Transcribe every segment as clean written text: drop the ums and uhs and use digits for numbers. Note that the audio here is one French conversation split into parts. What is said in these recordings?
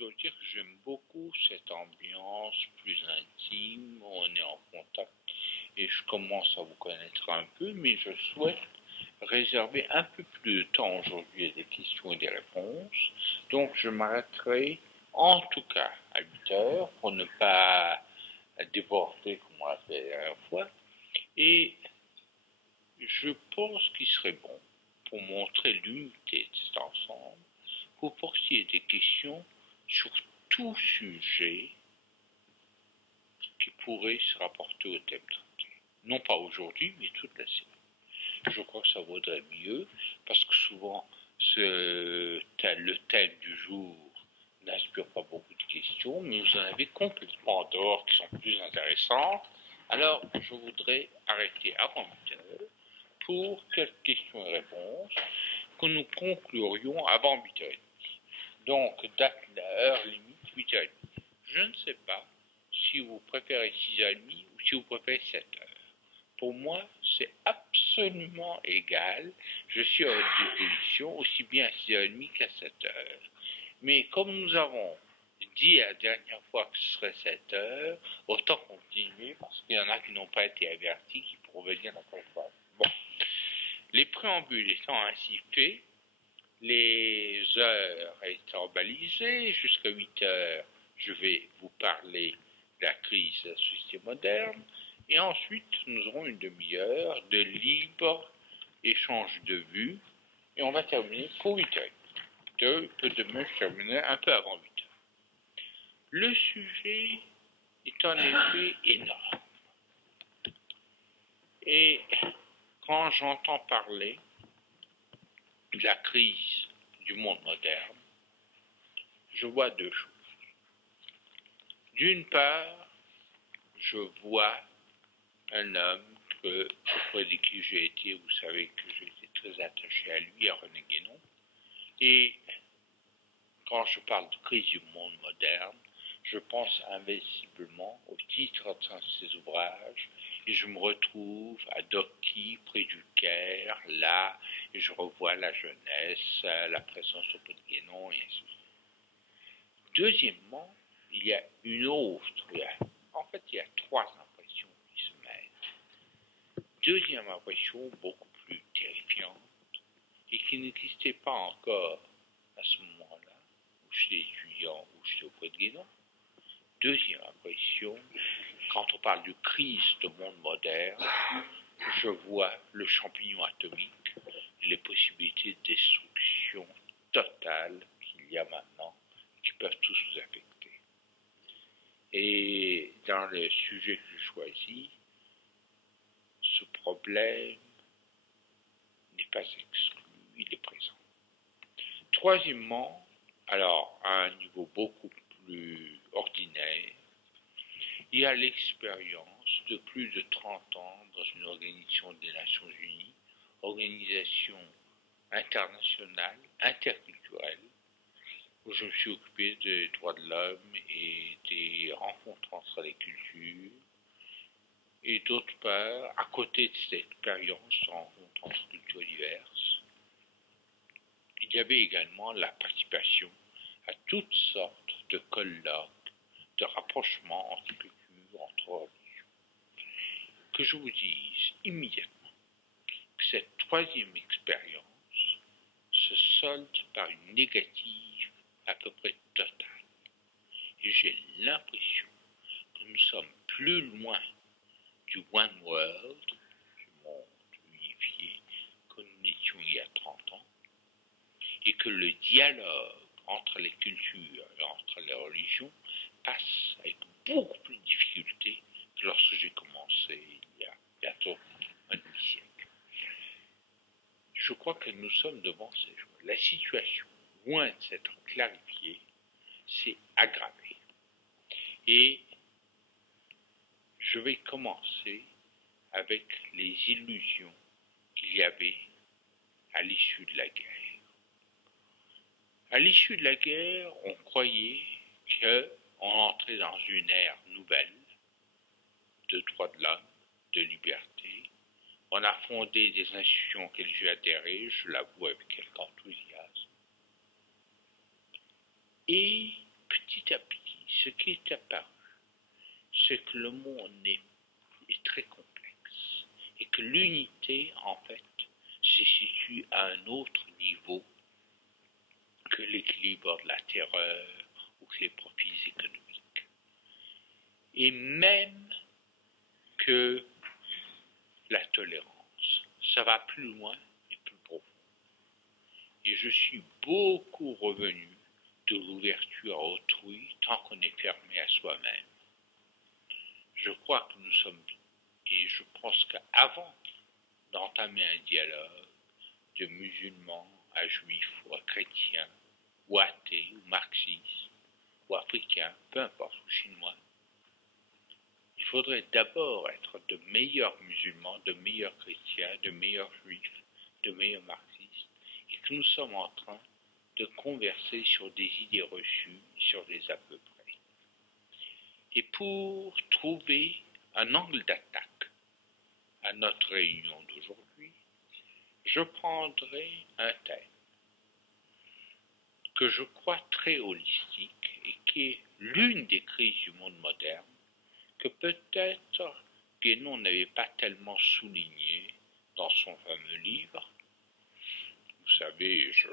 dois dire que j'aime beaucoup cette ambiance plus intime, on est en contact et je commence à vous connaître un peu, mais je souhaite réserver un peu plus de temps aujourd'hui à des questions et des réponses. Donc je m'arrêterai en tout cas à 8 heures pour ne pas déborder comme on l'a fait la dernière fois. Et je pense qu'il serait bon, pour montrer l'unité de cet ensemble, que vous posiez des questions sur tout sujet qui pourrait se rapporter au thème traité. Non pas aujourd'hui, mais toute la semaine. Je crois que ça vaudrait mieux, parce que souvent, le thème du jour n'inspire pas beaucoup de questions, mais vous en avez complètement d'autres qui sont plus intéressantes. Alors, je voudrais arrêter avant 8 heures pour quelques questions et réponses que nous conclurions avant 8h30. Donc, date, heure limite, 8h30. Je ne sais pas si vous préférez 6h30 ou si vous préférez 7h. Pour moi, c'est absolument égal. Je suis à votre disposition aussi bien à 6h30 qu'à 7h. Mais comme nous avons dit la dernière fois que ce serait 7h, autant continuer parce qu'il y en a qui n'ont pas été avertis, qui pourront venir la prochaine fois. Bon. Les préambules étant ainsi faits, les heures étant balisées, jusqu'à 8 heures, je vais vous parler de la crise de la société moderne, et ensuite nous aurons une demi-heure de libre échange de vues, et on va terminer pour 8 heures. Peut-être je terminerai un peu avant 8 heures. Le sujet est en effet énorme. Et quand j'entends parler de la crise du monde moderne, je vois deux choses. D'une part, je vois un homme auprès de qui j'ai été, vous savez que j'ai été très attaché à lui, à René Guénon, et quand je parle de crise du monde moderne, je pense invinciblement au titre de ses ouvrages, et je me retrouve à Docquis, près du Caire, là, et je revois la jeunesse, la présence auprès de Guénon, et ainsi de suite. Deuxièmement, il y a une autre, il y a trois impressions qui se mêlent. Deuxième impression, beaucoup plus terrifiante, et qui n'existait pas encore à ce moment-là, où j'étais étudiant, où j'étais auprès de Guénon. Deuxième impression, quand on parle de crise de monde moderne, je vois le champignon atomique, les possibilités de destruction totale qu'il y a maintenant, qui peuvent tous nous affecter. Et dans le sujet que je choisis, ce problème n'est pas exclu, il est présent. Troisièmement, alors à un niveau beaucoup plus ordinaire, il y a l'expérience de plus de 30 ans dans une organisation des Nations Unies, organisation internationale, interculturelle, où je me suis occupé des droits de l'homme et des rencontres entre les cultures. Et d'autre part, à côté de cette expérience de rencontres entre cultures diverses, il y avait également la participation à toutes sortes de colloques, de rapprochements entre cultures, entre religions. Que je vous dise immédiatement que cette troisième expérience se solde par une négative à peu près totale. Et j'ai l'impression que nous sommes plus loin du One World, du monde unifié, que nous n'étions il y a 30 ans, et que le dialogue entre les cultures et entre les religions passe avec beaucoup plus de difficulté que lorsque j'ai commencé il y a bientôt un demi-siècle. Je crois que nous sommes devant ces choses. La situation, loin de s'être clarifiée, s'est aggravée. Et je vais commencer avec les illusions qu'il y avait à l'issue de la guerre. À l'issue de la guerre, on croyait qu'on entrait dans une ère nouvelle de droits de l'homme, de liberté. On a fondé des institutions auxquelles j'ai adhéré, je l'avoue avec quelque enthousiasme. Et petit à petit, ce qui est apparu, c'est que le monde est très complexe et que l'unité, en fait, se situe à un autre niveau que l'équilibre de la terreur ou que les profits économiques. Et même que la tolérance, ça va plus loin et plus profond. Et je suis beaucoup revenu de l'ouverture à autrui tant qu'on est fermé à soi-même. Je crois que nous sommes, et je pense qu'avant d'entamer un dialogue de musulmans à juifs ou à chrétiens, ou athées, ou marxistes, ou africains, peu importe, ou chinois, il faudrait d'abord être de meilleurs musulmans, de meilleurs chrétiens, de meilleurs juifs, de meilleurs marxistes, et que nous sommes en train de converser sur des idées reçues, sur des à peu près. Et pour trouver un angle d'attaque à notre réunion d'aujourd'hui, je prendrai un thème que je crois très holistique et qui est l'une des crises du monde moderne que peut-être Guénon n'avait pas tellement souligné dans son fameux livre. Vous savez, je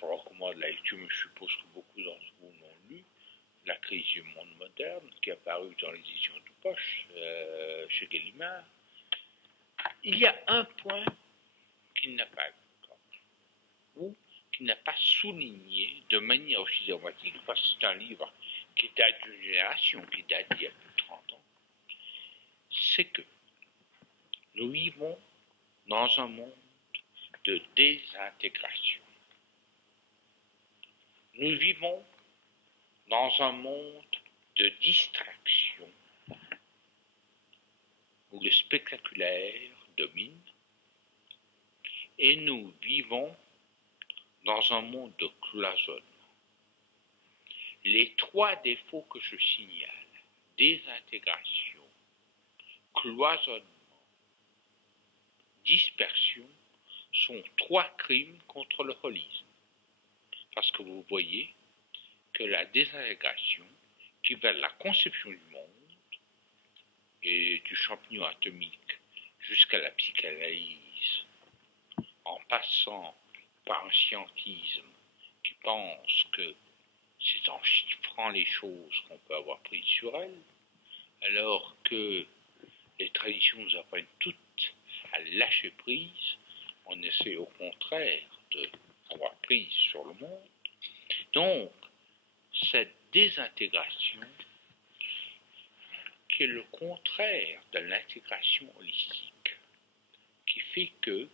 recommande la lecture, mais je suppose que beaucoup d'entre vous l'ont lu, La crise du monde moderne, qui est apparue dans l'édition de poche chez Gallimard. Il y a un point qu'il n'a pas vu, ou qu'il n'a pas souligné de manière aussi dramatique, parce que c'est un livre qui date d'une génération, qui date d'il y a plus de 30 ans, c'est que nous vivons dans un monde de désintégration. Nous vivons dans un monde de distraction où le spectaculaire domine et nous vivons dans un monde de cloisonnement. Les trois défauts que je signale, désintégration, cloisonnement, dispersion, sont trois crimes contre le holisme. Parce que vous voyez que la désintégration, qui va de la conception du monde et du champignon atomique jusqu'à la psychanalyse, en passant par un scientisme qui pense que c'est en chiffrant les choses qu'on peut avoir prise sur elles, alors que les traditions nous apprennent toutes à lâcher prise, on essaie au contraire d'avoir prise sur le monde. Donc, cette désintégration, qui est le contraire de l'intégration holistique, qui fait que,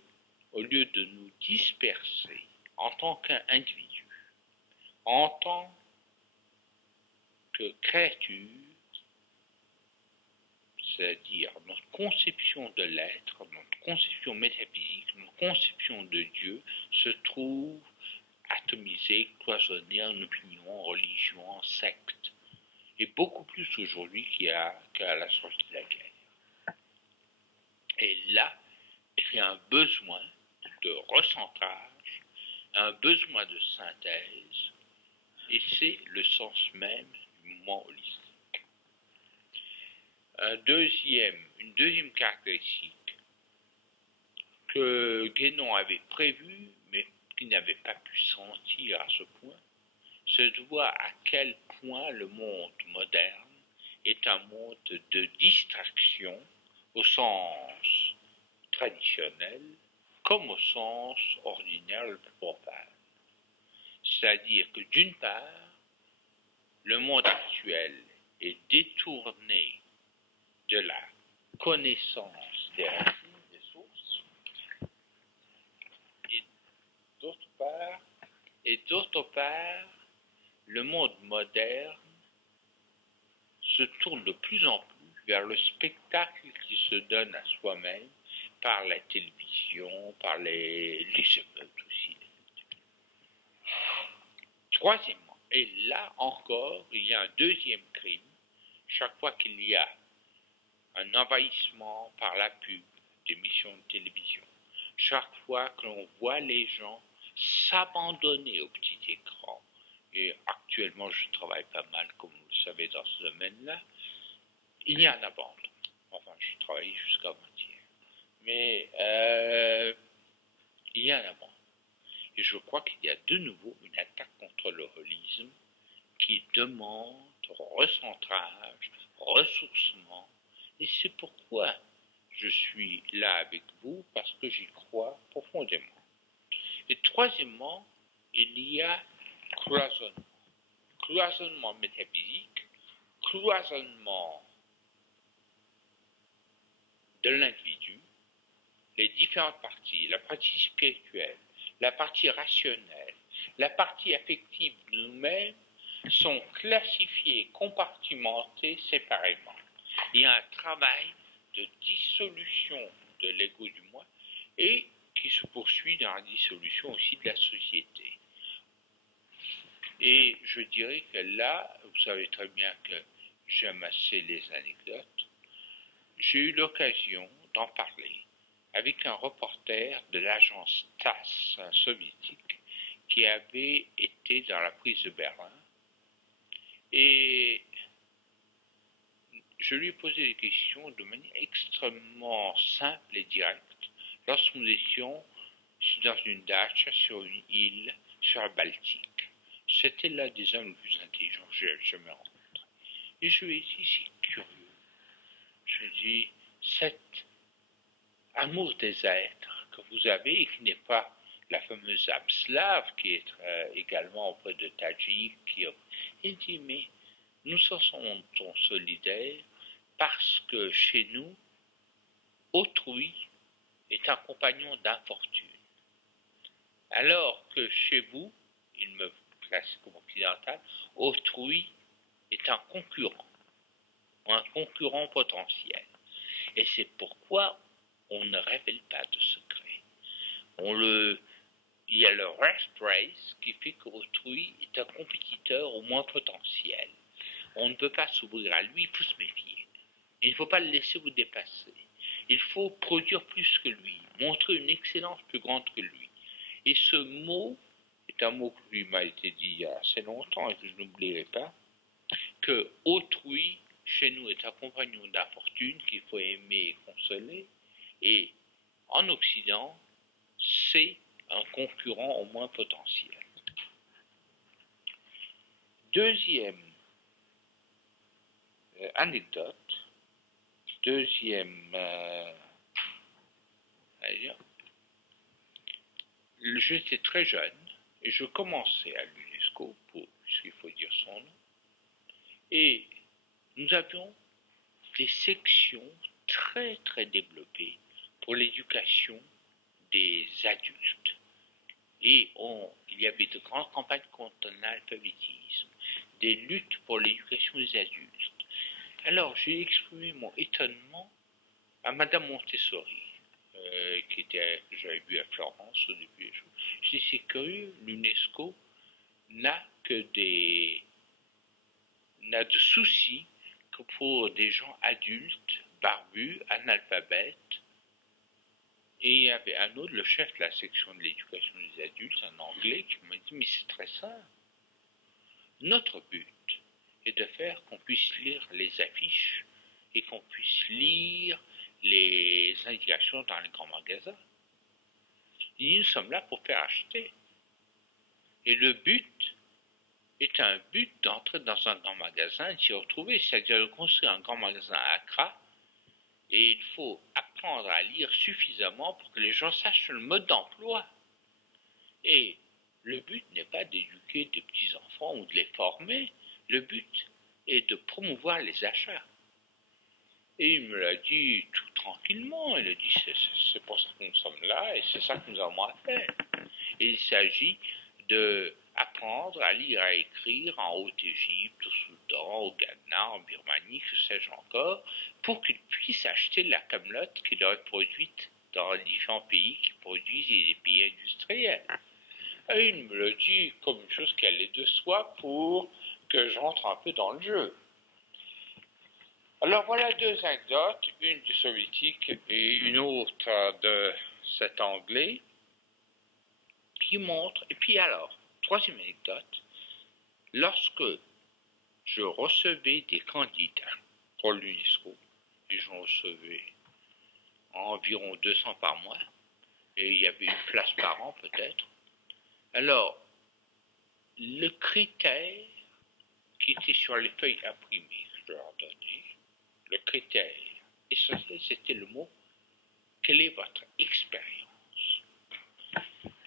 au lieu de nous disperser en tant qu'individu, en tant que créature, c'est-à-dire notre conception de l'être, notre conception métaphysique, notre conception de Dieu se trouve atomisée, cloisonnée en opinion, en religion, en secte, et beaucoup plus aujourd'hui qu'à la sortie de la guerre. Et là, il y a un besoin de recentrage, un besoin de synthèse, et c'est le sens même du mouvement holistique. Une deuxième caractéristique que Guénon avait prévue, mais qu'il n'avait pas pu sentir à ce point, c'est de voir à quel point le monde moderne est un monde de distraction au sens traditionnel comme au sens ordinaire le plus profane. C'est-à-dire que d'une part, le monde actuel est détourné de la connaissance des racines, des sources, et d'autre part, le monde moderne se tourne de plus en plus vers le spectacle qui se donne à soi-même par la télévision, par les émeutes aussi. Troisièmement, et là encore, il y a un deuxième crime, chaque fois qu'il y a un envahissement par la pub d'émissions de télévision, chaque fois que l'on voit les gens s'abandonner au petit écran et actuellement je travaille pas mal, comme vous le savez, dans ce domaine-là, il y a un abandon. Enfin, je travaille jusqu'à avant-hier. Mais il y a un abandon. Et je crois qu'il y a de nouveau une attaque contre le holisme qui demande recentrage, ressourcement. Et c'est pourquoi je suis là avec vous, parce que j'y crois profondément. Et troisièmement, il y a cloisonnement. Cloisonnement métaphysique, cloisonnement de l'individu, les différentes parties, la partie spirituelle, la partie rationnelle, la partie affective de nous-mêmes sont classifiées, compartimentées séparément. Il y a un travail de dissolution de l'ego du moi et qui se poursuit dans la dissolution aussi de la société. Et je dirais que là, vous savez très bien que j'aime assez les anecdotes, j'ai eu l'occasion d'en parler avec un reporter de l'agence TASS soviétique qui avait été dans la prise de Berlin. Et je lui ai posé des questions de manière extrêmement simple et directe lorsque nous étions dans une dacha sur une île sur la Baltique. C'était l'un des hommes les plus intelligents que j'ai jamais rencontré. Et je lui ai dit, c'est curieux. Je lui ai dit, cet amour des êtres que vous avez et qui n'est pas la fameuse âme slave qui est également auprès de Tadjik. Il dit, mais nous en sommes solidaires parce que chez nous, autrui est un compagnon d'infortune. Alors que chez vous, il me classe comme occidental, autrui est un concurrent potentiel. Et c'est pourquoi on ne révèle pas de secret. Il y a le rest race qui fait qu'autrui est un compétiteur au moins potentiel. On ne peut pas s'ouvrir à lui, il faut se méfier. Il ne faut pas le laisser vous dépasser. Il faut produire plus que lui, montrer une excellence plus grande que lui. Et ce mot est un mot qui m'a été dit il y a assez longtemps et que je n'oublierai pas, que autrui, chez nous, est un compagnon d'infortune qu'il faut aimer et consoler, et en Occident, c'est un concurrent au moins potentiel. Deuxième anecdote, j'étais très jeune et je commençais à l'UNESCO, puisqu'il faut dire son nom, et nous avions des sections très très développées pour l'éducation des adultes. Et il y avait de grandes campagnes contre l'alphabétisme, des luttes pour l'éducation des adultes. Alors j'ai exprimé mon étonnement à Madame Montessori, que j'avais vue à Florence au début des choses. Je dis, c'est curieux, l'UNESCO n'a de soucis que pour des gens adultes, barbus, analphabètes. Et il y avait un autre, le chef de la section de l'éducation des adultes, un Anglais, qui m'a dit, mais c'est très simple. Notre but est de faire qu'on puisse lire les affiches et qu'on puisse lire les indications dans les grands magasins. Et nous sommes là pour faire acheter. Et le but est un but d'entrer dans un grand magasin et de s'y retrouver, c'est-à-dire de construire un grand magasin à Accra. Et il faut apprendre à lire suffisamment pour que les gens sachent le mode d'emploi. Et le but n'est pas d'éduquer des petits-enfants ou de les former. Le but est de promouvoir les achats. Et il me l'a dit tout tranquillement. Il a dit, c'est pour ça que nous sommes là et c'est ça que nous avons à faire. Et il s'agit d'apprendre à lire, à écrire en Haute-Égypte, au Soudan, au Ghana, en Birmanie, que sais-je encore, pour qu'ils puissent acheter la camelote qui doit être produite dans les différents pays qui produisent et les pays industriels. Et il me l'a dit comme une chose qui allait de soi pour que j'entre un peu dans le jeu. Alors voilà deux anecdotes, une du soviétique et une autre de cet anglais, qui montrent, et puis alors, troisième anecdote, lorsque je recevais des candidats pour l'UNESCO, et j'en recevais environ 200 par mois, et il y avait une place par an peut-être, alors le critère qui était sur les feuilles imprimées que je leur donnais, le critère essentiel, c'était le mot « quelle est votre expérience ?»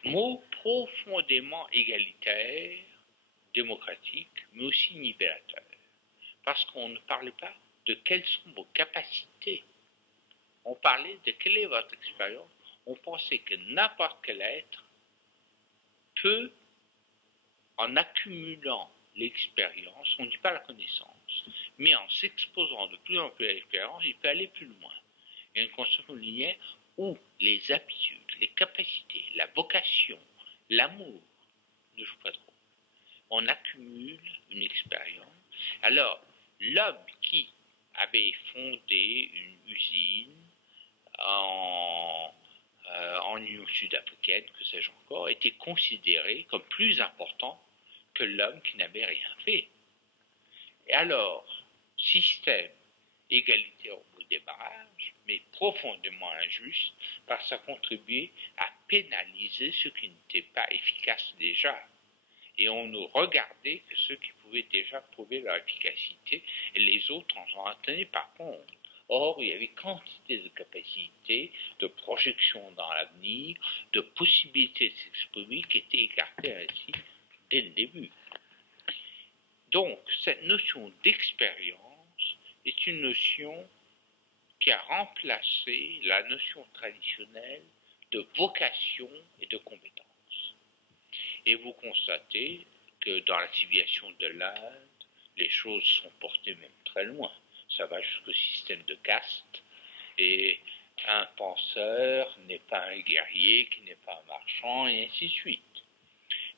Mot profondément égalitaire, démocratique, mais aussi nivellateur. Parce qu'on ne parlait pas de quelles sont vos capacités. On parlait de quelle est votre expérience. On pensait que n'importe quel être peut, en accumulant l'expérience, on ne dit pas la connaissance, mais en s'exposant de plus en plus à l'expérience, il peut aller plus loin. Il y a une construction linéaire où les aptitudes, les capacités, la vocation, l'amour ne jouent pas trop. On accumule une expérience. Alors, l'homme qui avait fondé une usine en Union sud-africaine, que sais-je encore, était considéré comme plus important que l'homme qui n'avait rien fait. Et alors, système égalitaire au bout des barrages, mais profondément injuste, parce que ça contribuait à pénaliser ceux qui n'étaient pas efficaces déjà. Et on ne regardait que ceux qui pouvaient déjà prouver leur efficacité, et les autres en tenaient par contre. Or, il y avait quantité de capacités, de projections dans l'avenir, de possibilités de s'exprimer qui étaient écartées ainsi dès le début. Donc, cette notion d'expérience est une notion qui a remplacé la notion traditionnelle de vocation et de compétence. Et vous constatez que dans la civilisation de l'Inde, les choses sont portées même très loin. Ça va jusqu'au système de caste, et un penseur n'est pas un guerrier, qui n'est pas un marchand, et ainsi de suite.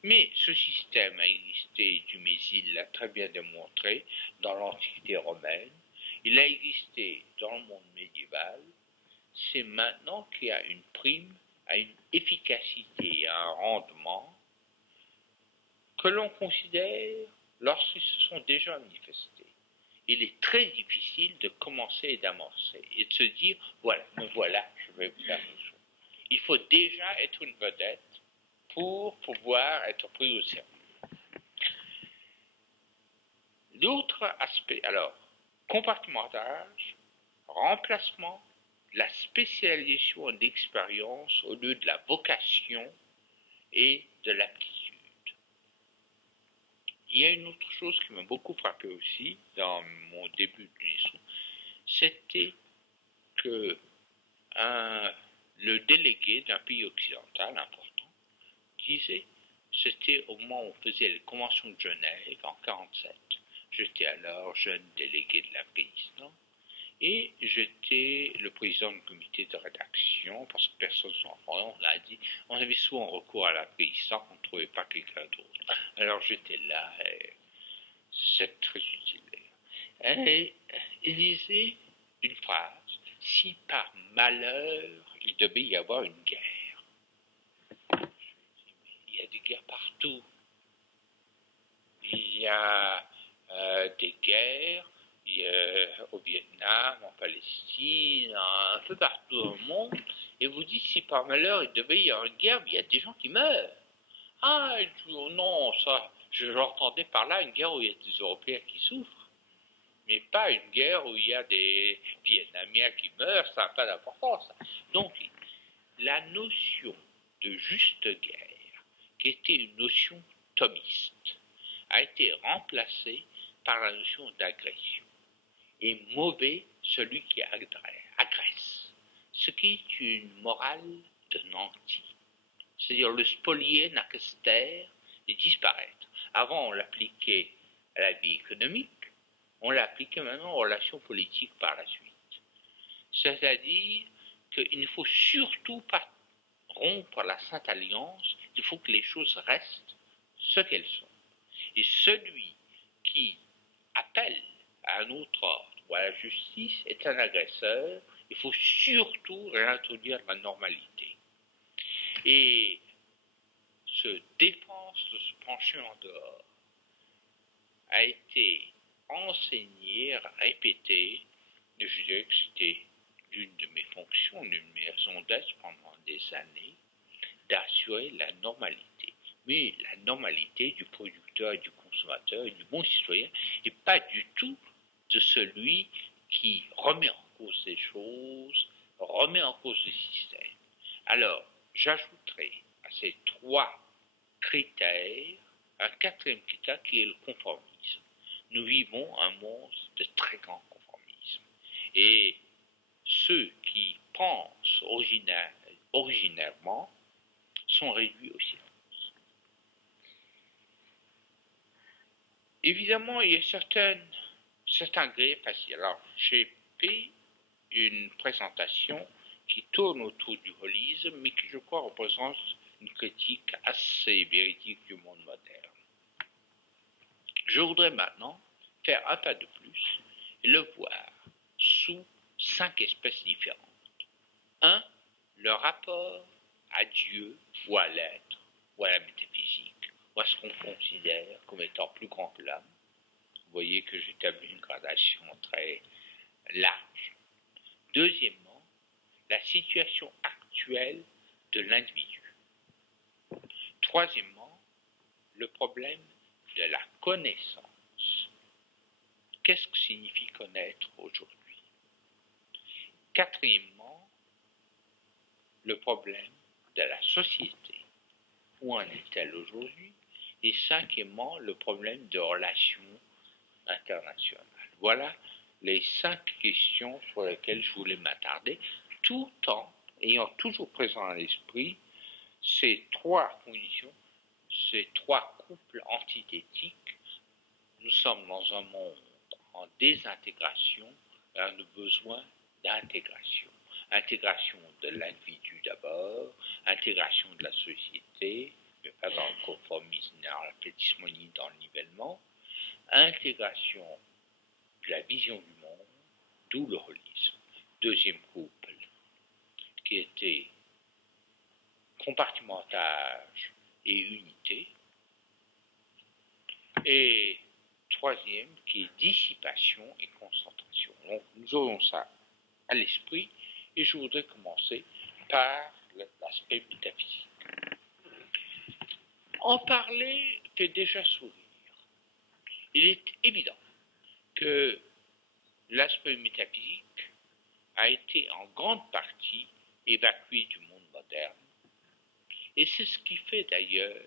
Mais ce système a existé, Dumézil l'a très bien démontré, dans l'Antiquité romaine, il a existé dans le monde médiéval, c'est maintenant qu'il y a une prime à une efficacité et à un rendement que l'on considère lorsqu'ils se sont déjà manifestés. Il est très difficile de commencer et d'amorcer et de se dire, voilà, me voilà, je vais vous faire quelque chose. Il faut déjà être une vedette pour pouvoir être pris au sérieux. L'autre aspect, alors, compartimentage, remplacement, la spécialisation en expérience au lieu de la vocation et de l'aptitude. Il y a une autre chose qui m'a beaucoup frappé aussi dans mon début de licence, c'était que le délégué d'un pays occidental important disait, c'était au moment où on faisait les conventions de Genève en 1947, j'étais alors jeune délégué de l'Afghanistan, et j'étais le président du comité de rédaction, parce que personne ne s'en rappelait, on l'a dit, on avait souvent recours à l'Afghanistan, on ne trouvait pas quelqu'un d'autre. Alors j'étais là, et c'est très utile. Et il disait une phrase, si par malheur il devait y avoir une guerre. Il y a des guerres partout. Il y a des guerres au Vietnam, en Palestine, un peu partout au monde, et vous dites si par malheur il devait y avoir une guerre, il y a des gens qui meurent. Ah, non, ça, je l'entendais par là, une guerre où il y a des Européens qui souffrent, mais pas une guerre où il y a des Vietnamiens qui meurent, ça n'a pas d'importance. Donc, la notion de juste guerre, qui était une notion thomiste, a été remplacée par la notion d'agression. Et mauvais celui qui agresse, ce qui est une morale de nanti. C'est-à-dire le spolié n'a que se taire et disparaître. Avant, on l'appliquait à la vie économique, on l'appliquait maintenant aux relations politiques par la suite. C'est-à-dire qu'il ne faut surtout pas rompre la Sainte Alliance, il faut que les choses restent ce qu'elles sont. Et celui qui appelle à un autre ordre ou à la justice est un agresseur, il faut surtout réintroduire la normalité. Et se défense de se pencher en dehors a été enseignée, répétée, et je dirais que c'était l'une de mes fonctions, l'une de mes raisons d'être pendant des années, d'assurer la normalité. Mais la normalité du producteur et du consommateur et du bon citoyen, et pas du tout de celui qui remet en cause ces choses, remet en cause le système. Alors, j'ajouterai à ces trois critères un quatrième critère qui est le conformisme. Nous vivons un monde de très grand conformisme. Et ceux qui pensent originairement sont réduits au silence. Évidemment, il y a certains grés faciles. Alors, j'ai fait une présentation qui tourne autour du holisme, mais qui, je crois, représente une critique assez véridique du monde moderne. Je voudrais maintenant faire un pas de plus et le voir sous 5 espèces différentes. 1. Le rapport à Dieu ou à l'être ou à la métaphysique ou à ce qu'on considère comme étant plus grand que l'homme. Vous voyez que j'établis une gradation très large. Deuxièmement, la situation actuelle de l'individu. Troisièmement, le problème de la connaissance. Qu'est-ce que signifie connaître aujourd'hui? Quatrièmement, le problème de la société. Où en est-elle aujourd'hui? Et cinquièmement, le problème de relations internationales. Voilà les 5 questions sur lesquelles je voulais m'attarder, tout en ayant toujours présent à l'esprit ces 3 conditions, ces 3 couples antithétiques. Nous sommes dans un monde en désintégration et on a besoin d'intégration. Intégration de l'individu d'abord, intégration de la société, mais pas dans le conformisme, dans la pétisme ni dans le nivellement, intégration de la vision du monde, d'où le holisme. Deuxième couple, qui était compartimentage et unité. Et troisième, qui est dissipation et concentration. Donc, nous aurons ça à l'esprit, et je voudrais commencer par l'aspect métaphysique. En parler fait déjà sourire. Il est évident que l'aspect métaphysique a été en grande partie évacué du monde moderne, et c'est ce qui fait d'ailleurs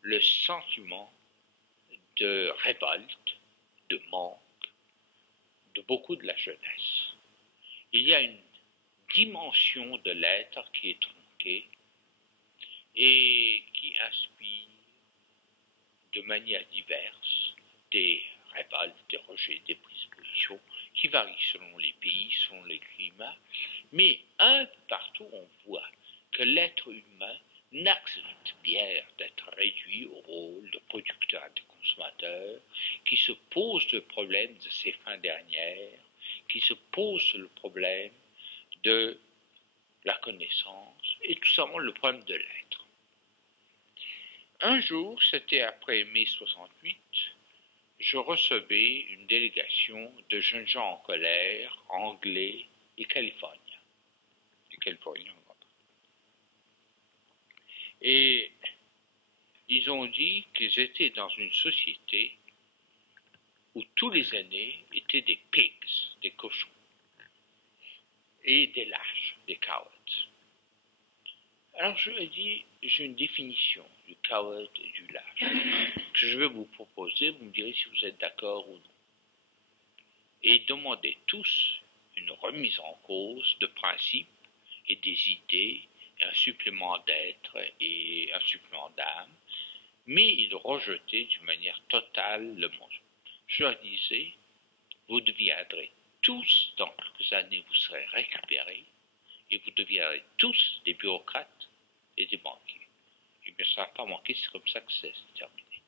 le sentiment de révolte, de manque de beaucoup de la jeunesse. Il y a une dimension de l'être qui est tronquée et qui inspire de manière diverse des révoltes, des rejets, des prises de position qui varient selon les pays, selon les climats, mais un peu partout on voit que l'être humain n'accepte bien d'être réduit au rôle de producteur et de consommateur, qui se pose le problème de ses fins dernières, qui se pose le problème de la connaissance et tout simplement le problème de l'être. Un jour, c'était après mai 68, je recevais une délégation de jeunes gens en colère, anglais et californiens. Et ils ont dit qu'ils étaient dans une société où tous les aînés étaient des pigs, des cochons, et des lâches, des cowards. Alors je lui ai dit, j'ai une définition du coward et du lâche que je vais vous proposer, vous me direz si vous êtes d'accord ou non. Et demandez tous une remise en cause de principes et des idées, et un supplément d'être et un supplément d'âme, mais ils rejetaient d'une manière totale le monde. Je leur disais, vous deviendrez tous, dans quelques années, vous serez récupérés, et vous deviendrez tous des bureaucrates et des banquiers. Et bien, ça n'a pas manqué, c'est comme ça que c'est terminé.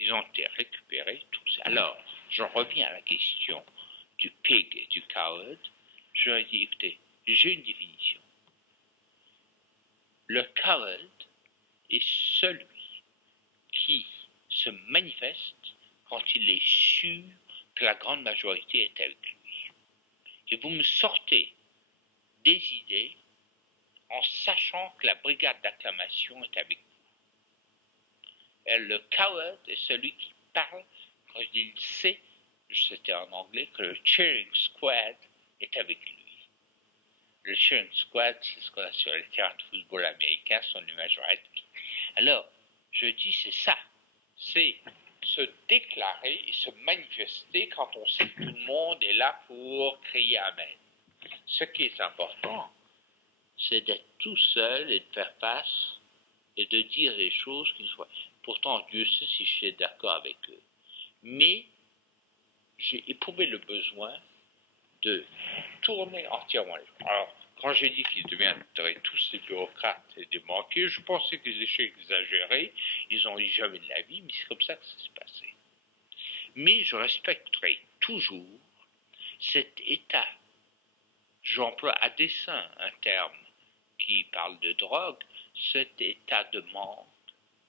Ils ont été récupérés tous. Alors, j'en reviens à la question du pig et du coward. Je leur ai dit, écoutez, j'ai une définition. Le coward est celui qui se manifeste quand il est sûr que la grande majorité est avec lui. Et vous me sortez des idées en sachant que la brigade d'acclamation est avec vous. Et le coward est celui qui parle quand il sait, c'était en anglais, que le cheering squad est avec lui. Le cheering squad, c'est ce qu'on a sur les terrains de football américain, son image rétinique. Alors, je dis, c'est ça. C'est se déclarer et se manifester quand on sait que tout le monde est là pour crier Amen. Ce qui est important, c'est d'être tout seul et de faire face et de dire les choses qui soient. Pourtant, Dieu sait si je suis d'accord avec eux. Mais j'ai éprouvé le besoin de tourner entièrement les gens. Alors, quand j'ai dit qu'ils deviendraient tous des bureaucrates et des banquiers, je pensais qu'ils étaient exagérés, ils n'ont eu jamais de la vie, mais c'est comme ça que ça s'est passé. Mais je respecterai toujours cet état, j'emploie à dessein un terme qui parle de drogue, cet état de manque,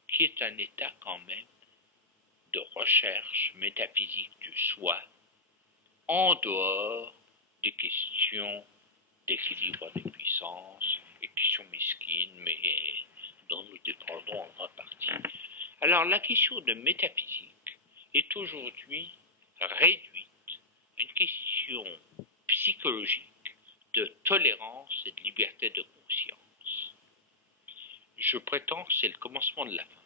qui est un état quand même de recherche métaphysique du soi, en dehors des questions d'équilibre des puissances, des questions mesquines, mais dont nous dépendons en grande partie. Alors la question de métaphysique est aujourd'hui réduite à une question psychologique de tolérance et de liberté de conscience. Je prétends que c'est le commencement de la fin.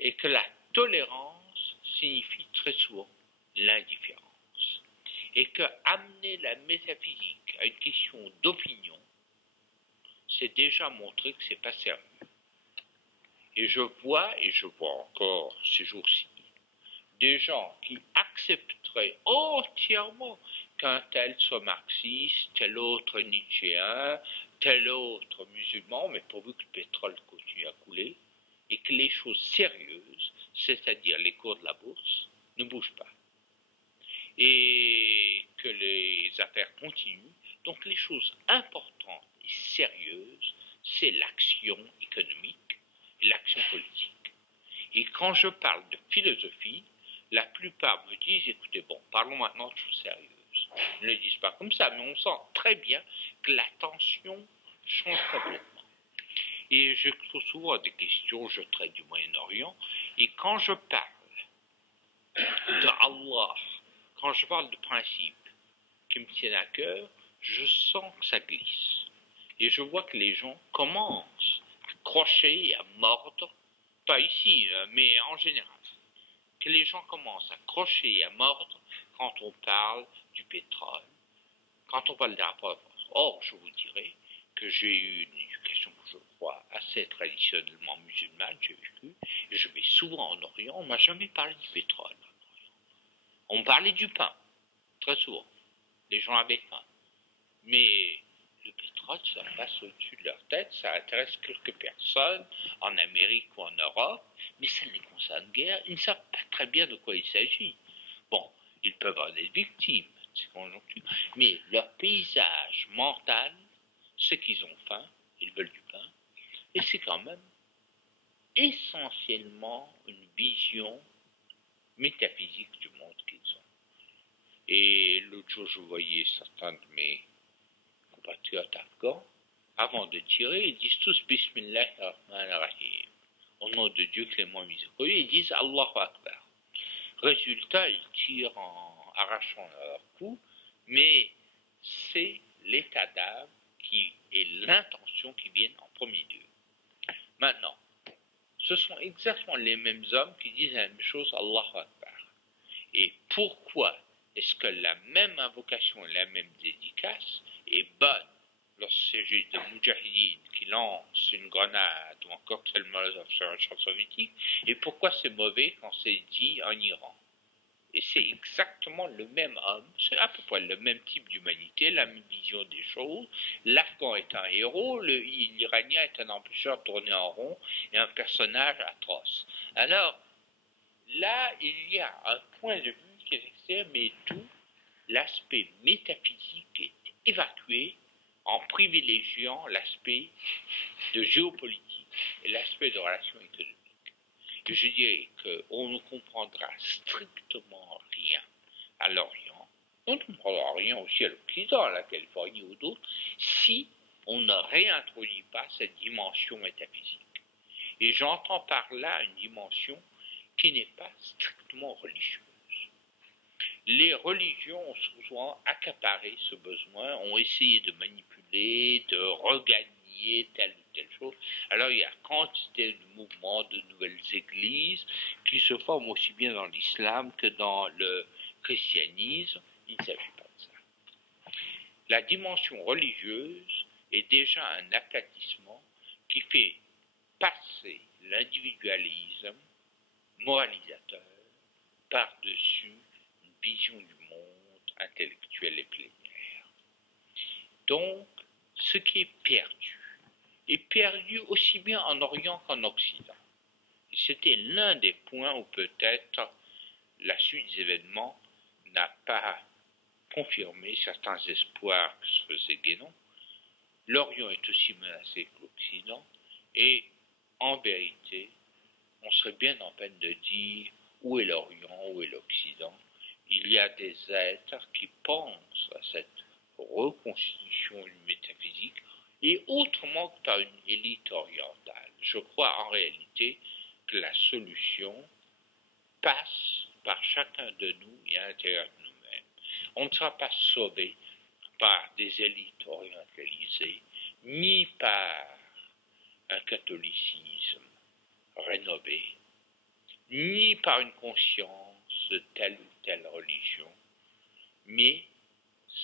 Et que la tolérance signifie très souvent l'indifférence. Et que amener la métaphysique à une question d'opinion, c'est déjà montrer que c'est pas sérieux. Et je vois encore ces jours-ci, des gens qui accepteraient entièrement qu'un tel soit marxiste, tel autre nietzschéen, tel autre musulman, mais pourvu que le pétrole continue à couler, et que les choses sérieuses, c'est-à-dire les cours de la bourse, ne bougent pas. Et que les affaires continuent. Donc les choses importantes et sérieuses, c'est l'action économique et l'action politique. Et quand je parle de philosophie, la plupart me disent, écoutez, bon, parlons maintenant de choses sérieuses. Ils ne le disent pas comme ça, mais on sent très bien que la tension change complètement. Et je trouve souvent des questions, je traite du Moyen-Orient, et quand je parle de Allah, quand je parle de principes qui me tiennent à cœur, je sens que ça glisse. Et je vois que les gens commencent à crocher et à mordre, pas ici, mais en général, que les gens commencent à crocher et à mordre quand on parle du pétrole, quand on parle des rapports de force. Or, je vous dirais que j'ai eu une éducation, je crois, assez traditionnellement musulmane, j'ai vécu, et je vais souvent en Orient, on ne m'a jamais parlé du pétrole. On me parlait du pain, très souvent. Les gens avaient faim. Mais le pétrole, ça passe au-dessus de leur tête, ça intéresse quelques personnes en Amérique ou en Europe, mais ça ne les concerne guère. Ils ne savent pas très bien de quoi il s'agit. Bon, ils peuvent en être victimes de ces conjonctures, mais leur paysage mental, c'est qu'ils ont faim, ils veulent du pain, et c'est quand même essentiellement une vision métaphysique du monde qu'ils ont. Et l'autre jour, je voyais certains de mes compatriotes afghans, avant de tirer, ils disent tous Bismillah ar-Rahman ar-Rahim. Au nom de Dieu clément miséricordieux, ils disent Allahu Akbar. Résultat, ils tirent en arrachant leur coup, mais c'est l'état d'âme qui est l'intention qui viennent en premier lieu. Maintenant, ce sont exactement les mêmes hommes qui disent la même chose, Allahu Akbar. Et pourquoi est-ce que la même invocation et la même dédicace est bonne lorsqu'il s'agit de Moudjahidine qui lance une grenade ou un cocktail Molotov sur un champ soviétique, et pourquoi c'est mauvais quand c'est dit en Iran? Et c'est exactement le même homme, c'est à peu près le même type d'humanité, la même vision des choses. L'Afghan est un héros, l'Iranien est un empêcheur tourné en rond et un personnage atroce. Alors, là, il y a un point de vue qui est extérieur, mais tout l'aspect métaphysique est évacué en privilégiant l'aspect de géopolitique et l'aspect de relations économiques. je dirais qu'on ne comprendra strictement rien à l'Orient, on ne comprendra rien aussi à l'Occident, à la Californie ou d'autres, si on ne réintroduit pas cette dimension métaphysique. Et j'entends par là une dimension qui n'est pas strictement religieuse. Les religions ont souvent accaparé ce besoin, ont essayé de manipuler, de regagner telle ou telle chose. Alors il y a quantité de mouvements, de nouvelles églises qui se forment aussi bien dans l'islam que dans le christianisme. Il ne s'agit pas de ça. La dimension religieuse est déjà un aplatissement qui fait passer l'individualisme moralisateur par-dessus une vision du monde intellectuelle et plénière. Donc, ce qui est perdu aussi bien en Orient qu'en Occident. C'était l'un des points où peut-être la suite des événements n'a pas confirmé certains espoirs que se faisait Guénon. L'Orient est aussi menacé que l'Occident, et en vérité, on serait bien en peine de dire où est l'Orient, où est l'Occident. Il y a des êtres qui pensent à cette reconstitution du métaphysique, et autrement que par une élite orientale. Je crois en réalité que la solution passe par chacun de nous et à l'intérieur de nous-mêmes. On ne sera pas sauvé par des élites orientalisées, ni par un catholicisme rénové, ni par une conscience de telle ou telle religion, mais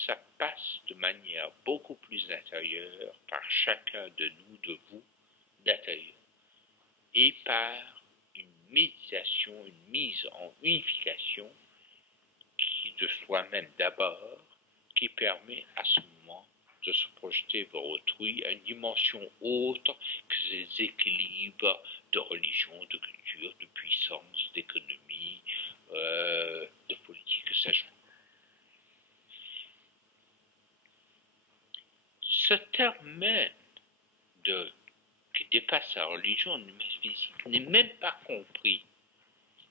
ça passe de manière beaucoup plus intérieure par chacun de nous, de vous, d'intérieur, et par une méditation, une mise en unification qui de soi-même d'abord, qui permet à ce moment de se projeter vers autrui à une dimension autre que ces équilibres de religion, de culture, de puissance, d'économie, de politique, que sais-je. Ce terme même qui dépasse la religion, le métaphysique, n'est même pas compris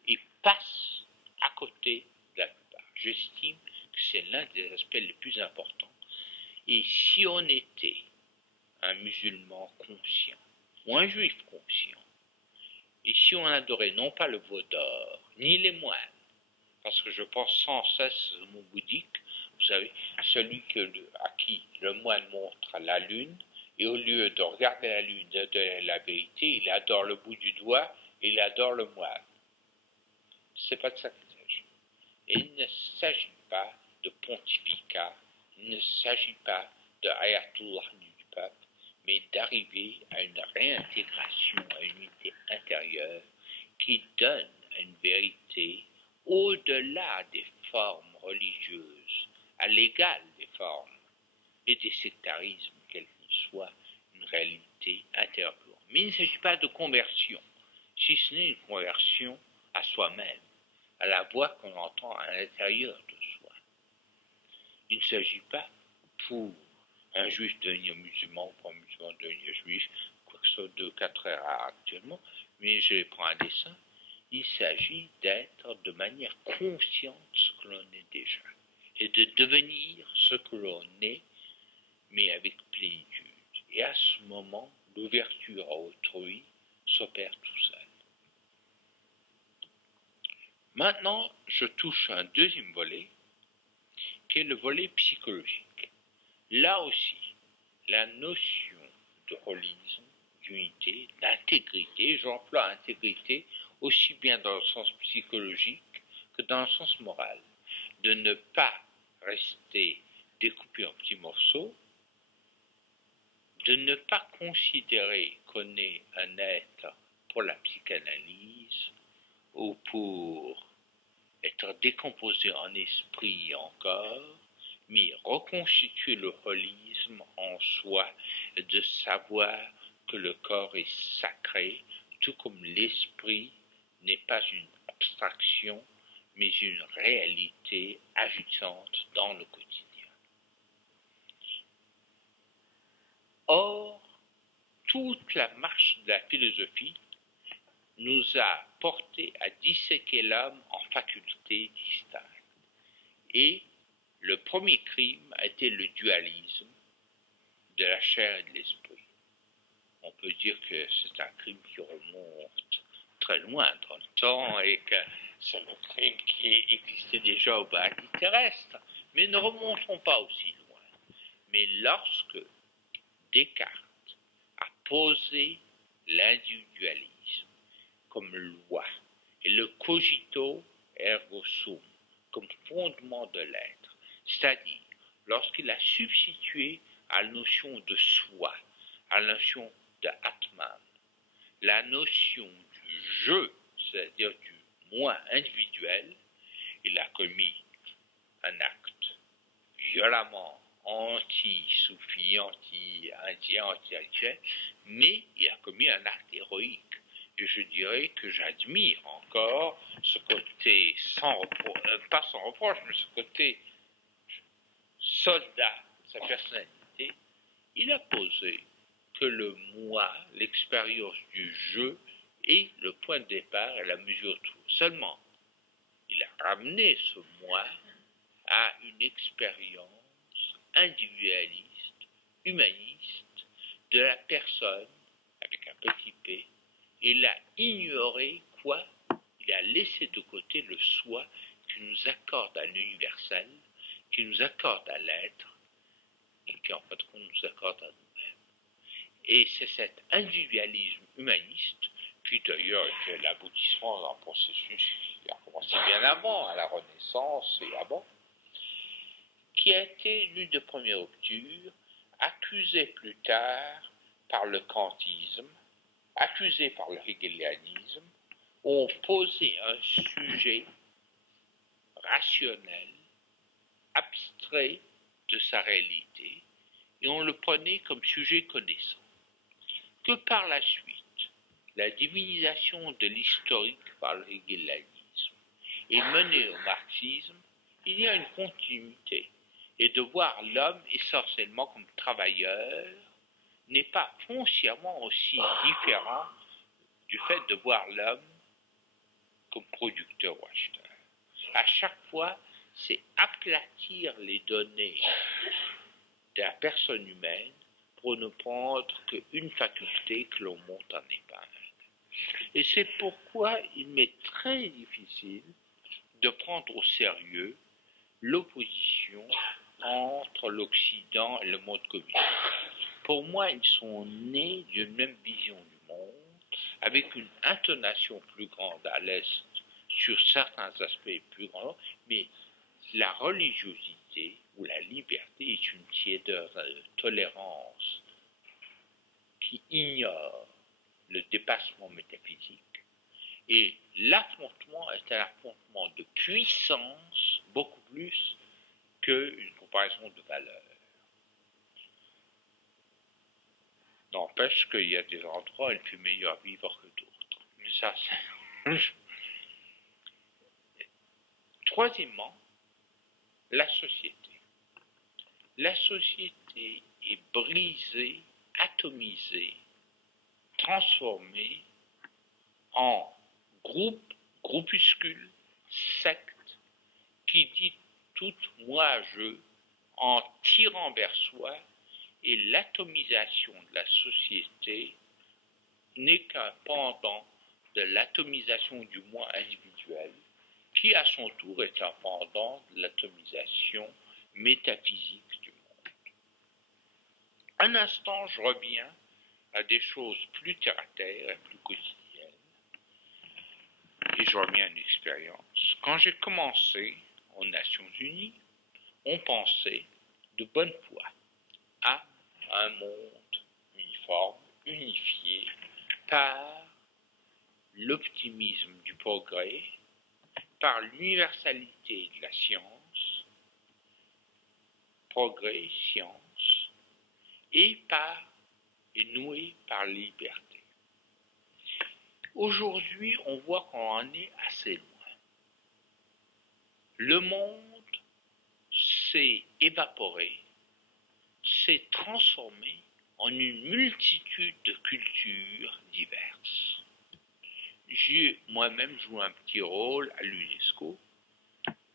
et passe à côté de la plupart. J'estime que c'est l'un des aspects les plus importants. Et si on était un musulman conscient, ou un juif conscient, et si on adorait non pas le veau d'or, ni les moines, parce que je pense sans cesse au mot bouddhique, vous savez, celui à qui le moine montre la lune, et au lieu de regarder la lune, de la vérité, il adore le bout du doigt, et il adore le moine. C'est pas de ça qu'il s'agit. Et il ne s'agit pas de pontificat, il ne s'agit pas de ayatollah du peuple, mais d'arriver à une réintégration, à une unité intérieure qui donne une vérité au-delà des formes religieuses, à l'égal des formes et des sectarismes, quels qu'ils soient, une réalité intérieure. Mais il ne s'agit pas de conversion, si ce n'est une conversion à soi-même, à la voix qu'on entend à l'intérieur de soi. Il ne s'agit pas pour un juif de devenir musulman ou pour un musulman de devenir juif, quoi que ce soit de 4 heures actuellement, mais je prends un dessin. Il s'agit d'être de manière consciente ce que l'on est déjà et de devenir ce que l'on est, mais avec plénitude. Et à ce moment, l'ouverture à autrui s'opère tout seul. Maintenant, je touche à un deuxième volet, qui est le volet psychologique. Là aussi, la notion de holisme, d'unité, d'intégrité, j'emploie intégrité aussi bien dans le sens psychologique que dans le sens moral, de ne pas rester découpé en petits morceaux, de ne pas considérer qu'on est un être pour la psychanalyse ou pour être décomposé en esprit et en corps, mais reconstituer le holisme en soi, de savoir que le corps est sacré, tout comme l'esprit n'est pas une abstraction, mais une réalité agissante dans le quotidien. Or, toute la marche de la philosophie nous a porté à disséquer l'homme en facultés distinctes. Et le premier crime a été le dualisme de la chair et de l'esprit. On peut dire que c'est un crime qui remonte très loin dans le temps et que c'est le crime qui existait déjà au paradis terrestre. Mais ne remontons pas aussi loin. Mais lorsque Descartes a posé l'individualisme comme loi et le cogito ergo sum comme fondement de l'être, c'est-à-dire lorsqu'il a substitué à la notion de soi, à la notion de Atman, la notion du je, c'est-à-dire du moi individuel, il a commis un acte violemment anti-soufi, anti-indien, anti-actuel, mais il a commis un acte héroïque. Et je dirais que j'admire encore ce côté sans reproche, pas sans reproche, mais ce côté soldat de sa personnalité. Il a posé que le moi, l'expérience du je, est le point de départ et la mesure de tout. Seulement, il a ramené ce moi à une expérience individualiste, humaniste, de la personne, avec un petit p, et il a ignoré quoi? Il a laissé de côté le soi qui nous accorde à l'universel, qui nous accorde à l'être, et qui en fait qu'on nous accorde à nous-mêmes. Et c'est cet individualisme humaniste, qui d'ailleurs était l'aboutissement d'un processus qui a commencé bien avant, à la Renaissance et avant, qui a été l'une des premières ruptures, accusée plus tard par le kantisme, accusée par le hegelianisme, ont posé un sujet rationnel, abstrait de sa réalité, et on le prenait comme sujet connaissant. Que par la suite, la divinisation de l'historique par le hegelianisme est menée au marxisme, il y a une continuité. Et de voir l'homme essentiellement comme travailleur n'est pas foncièrement aussi différent du fait de voir l'homme comme producteur ou acheteur. À chaque fois, c'est aplatir les données de la personne humaine pour ne prendre qu'une faculté que l'on monte en épingle. Et c'est pourquoi il m'est très difficile de prendre au sérieux l'opposition entre l'Occident et le monde communiste. Pour moi, ils sont nés d'une même vision du monde, avec une intonation plus grande à l'Est sur certains aspects plus grands, mais la religiosité ou la liberté est une tiédeur de tolérance qui ignore le dépassement métaphysique. Et l'affrontement est un affrontement de puissance beaucoup plus qu'une comparaison de valeur. N'empêche qu'il y a des endroits où il fait meilleur vivre que d'autres. Mais ça, c'est... Troisièmement, la société. La société est brisée, atomisée, transformée en groupuscules, sectes, qui dit tout moi je en tirant vers soi, et l'atomisation de la société n'est qu'un pendant de l'atomisation du moi individuel, qui à son tour est un pendant de l'atomisation métaphysique du monde. Un instant, je reviens à des choses plus terre à terre et plus quotidiennes, et je reviens à une expérience. Quand j'ai commencé aux Nations Unies, on pensait de bonne foi à un monde uniforme, unifié par l'optimisme du progrès, par l'universalité de la science, progrès, science, et noué par la liberté. Aujourd'hui, on voit qu'on en est assez loin. Le monde s'est évaporé, s'est transformé en une multitude de cultures diverses. j'ai moi-même joué un petit rôle à l'UNESCO,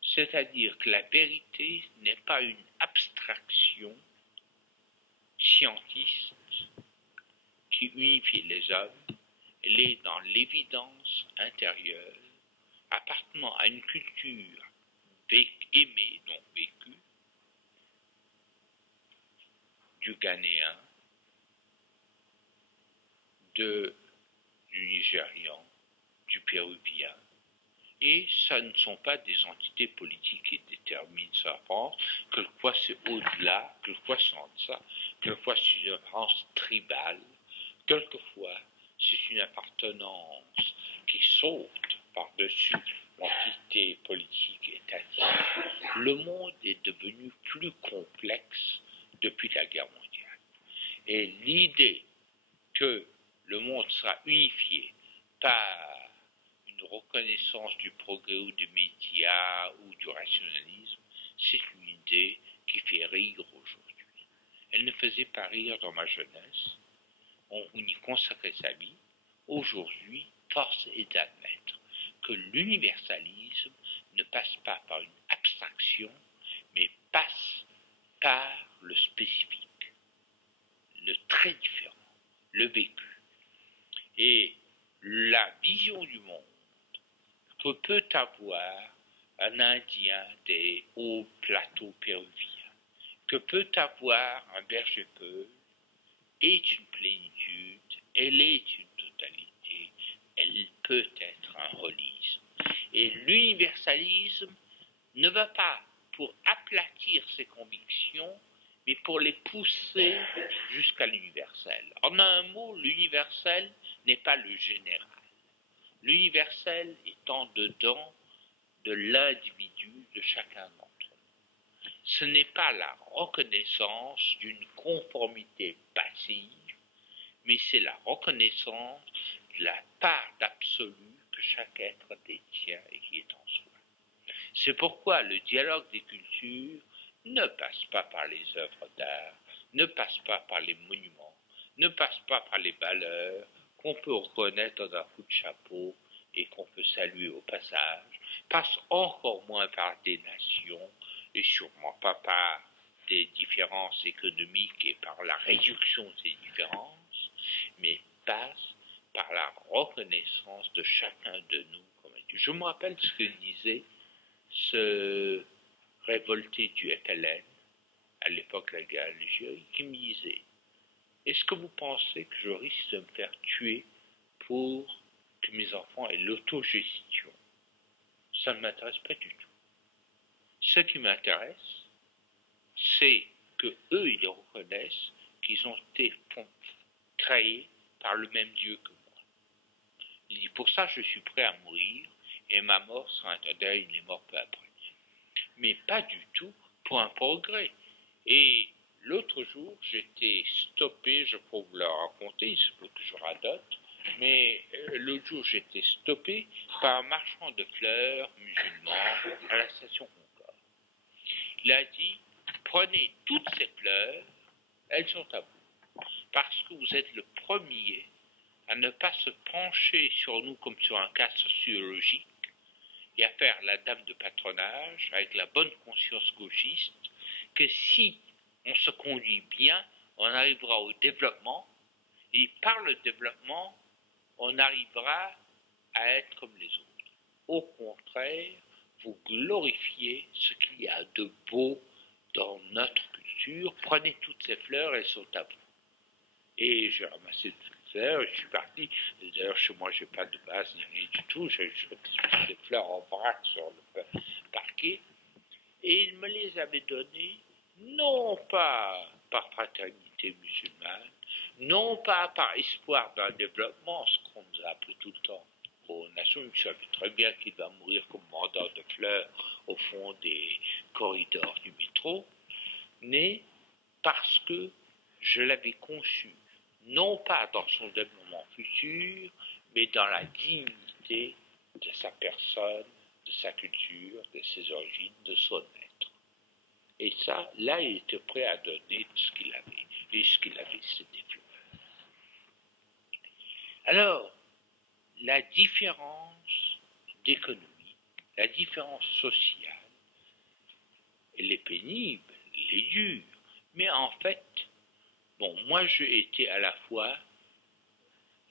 c'est-à-dire que la vérité n'est pas une abstraction scientiste qui unifie les hommes, elle est dans l'évidence intérieure, appartenant à une culture aimée, non vécue, du Ghanéen, du Nigérian, du Péruvien. Et ça ne sont pas des entités politiques qui déterminent sa France, quelquefois c'est au-delà, quelquefois c'est en deçà, quelquefois c'est une France tribale, quelquefois c'est une appartenance qui saute par-dessus l'entité politique étatique. Le monde est devenu plus complexe depuis la guerre mondiale. Et l'idée que le monde sera unifié par une reconnaissance du progrès ou du média ou du rationalisme, c'est une idée qui fait rire aujourd'hui. Elle ne faisait pas rire dans ma jeunesse, on y consacrait sa vie. Aujourd'hui, force est d'admettre que l'universalisme ne passe pas par une abstraction, mais passe par le spécifique, le très différent, le vécu. Et la vision du monde que peut avoir un Indien des hauts plateaux péruviens, que peut avoir un berger-peul, est une plénitude, elle est une totalité, elle peut être un holisme. Et l'universalisme ne va pas pour aplatir ses convictions, mais pour les pousser jusqu'à l'universel. En un mot, l'universel n'est pas le général. L'universel est en dedans de l'individu de chacun d'entre nous. Ce n'est pas la reconnaissance d'une conformité passive, mais c'est la reconnaissance de la part d'absolu que chaque être détient et qui est en soi. C'est pourquoi le dialogue des cultures ne passe pas par les œuvres d'art, ne passe pas par les monuments, ne passe pas par les valeurs qu'on peut reconnaître dans un coup de chapeau et qu'on peut saluer au passage, passe encore moins par des nations et sûrement pas par des différences économiques et par la réduction de ces différences, mais passe par la reconnaissance de chacun de nous comme Dieu. Je me rappelle ce que disait ce révolté du FLN à l'époque de la guerre d'Algérie qui me disait: est-ce que vous pensez que je risque de me faire tuer pour que mes enfants aient l'autogestion? Ça ne m'intéresse pas du tout. Ce qui m'intéresse, c'est que eux, ils reconnaissent qu'ils ont été créés par le même Dieu que moi. Il dit: pour ça, je suis prêt à mourir, et ma mort sera un deuil, il est mort peu après. Mais pas du tout pour un progrès. Et l'autre jour, j'étais stoppé, je peux vous le raconter, il se peut que je radote, mais l'autre jour, j'étais stoppé par un marchand de fleurs musulman à la station Concorde. Il a dit: prenez toutes ces fleurs, elles sont à vous, parce que vous êtes le premier à ne pas se pencher sur nous comme sur un cas sociologique et à faire la dame de patronage avec la bonne conscience gauchiste, que si on se conduit bien, on arrivera au développement, et par le développement, on arrivera à être comme les autres. Au contraire, vous glorifiez ce qu'il y a de beau dans notre culture. Prenez toutes ces fleurs, elles sont à vous. Et j'ai ramassé toutes les fleurs, et je suis parti. Et d'ailleurs, chez moi, je n'ai pas de vase ni rien du tout. J'ai des fleurs en vrac sur le parquet. Et il me les avait données, non pas par fraternité musulmane, non pas par espoir d'un développement, ce qu'on nous a appris tout le temps aux nations. Il savait très bien qu'il va mourir comme vendeur de fleurs au fond des corridors du métro, mais parce que je l'avais conçu, non pas dans son développement futur, mais dans la dignité de sa personne, de sa culture, de ses origines, de son être. Et ça, là, il était prêt à donner ce qu'il avait. Et ce qu'il avait, c'était fleurs. Alors, la différence d'économie, la différence sociale, elle est pénible, elle est dure. Mais en fait, bon, moi j'ai été à la fois,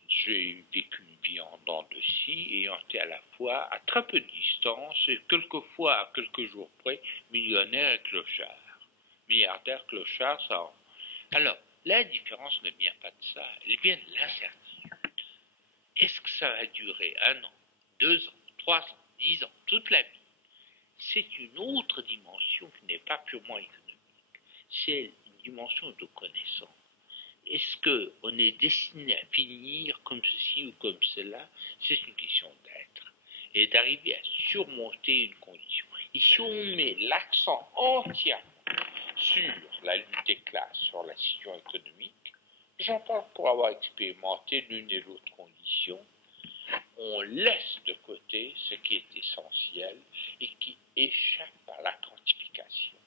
j'ai vécu une vie en dents de scie, ayant été à la fois à très peu de distance, et quelquefois à quelques jours près, millionnaire et clochard. Milliardaire, clochard, ça. Alors, la différence ne vient pas de ça, elle vient de l'incertitude. Est-ce que ça va durer 1 an, 2 ans, 3 ans, 10 ans, toute la vie? C'est une autre dimension qui n'est pas purement économique. C'est une dimension de connaissance. Est-ce qu'on est destiné à finir comme ceci ou comme cela? C'est une question d'être et d'arriver à surmonter une condition. Et si on met l'accent entièrement sur la lutte des classes, sur la situation économique, j'en parle pour avoir expérimenté l'une et l'autre condition, on laisse de côté ce qui est essentiel et qui échappe à la quantification.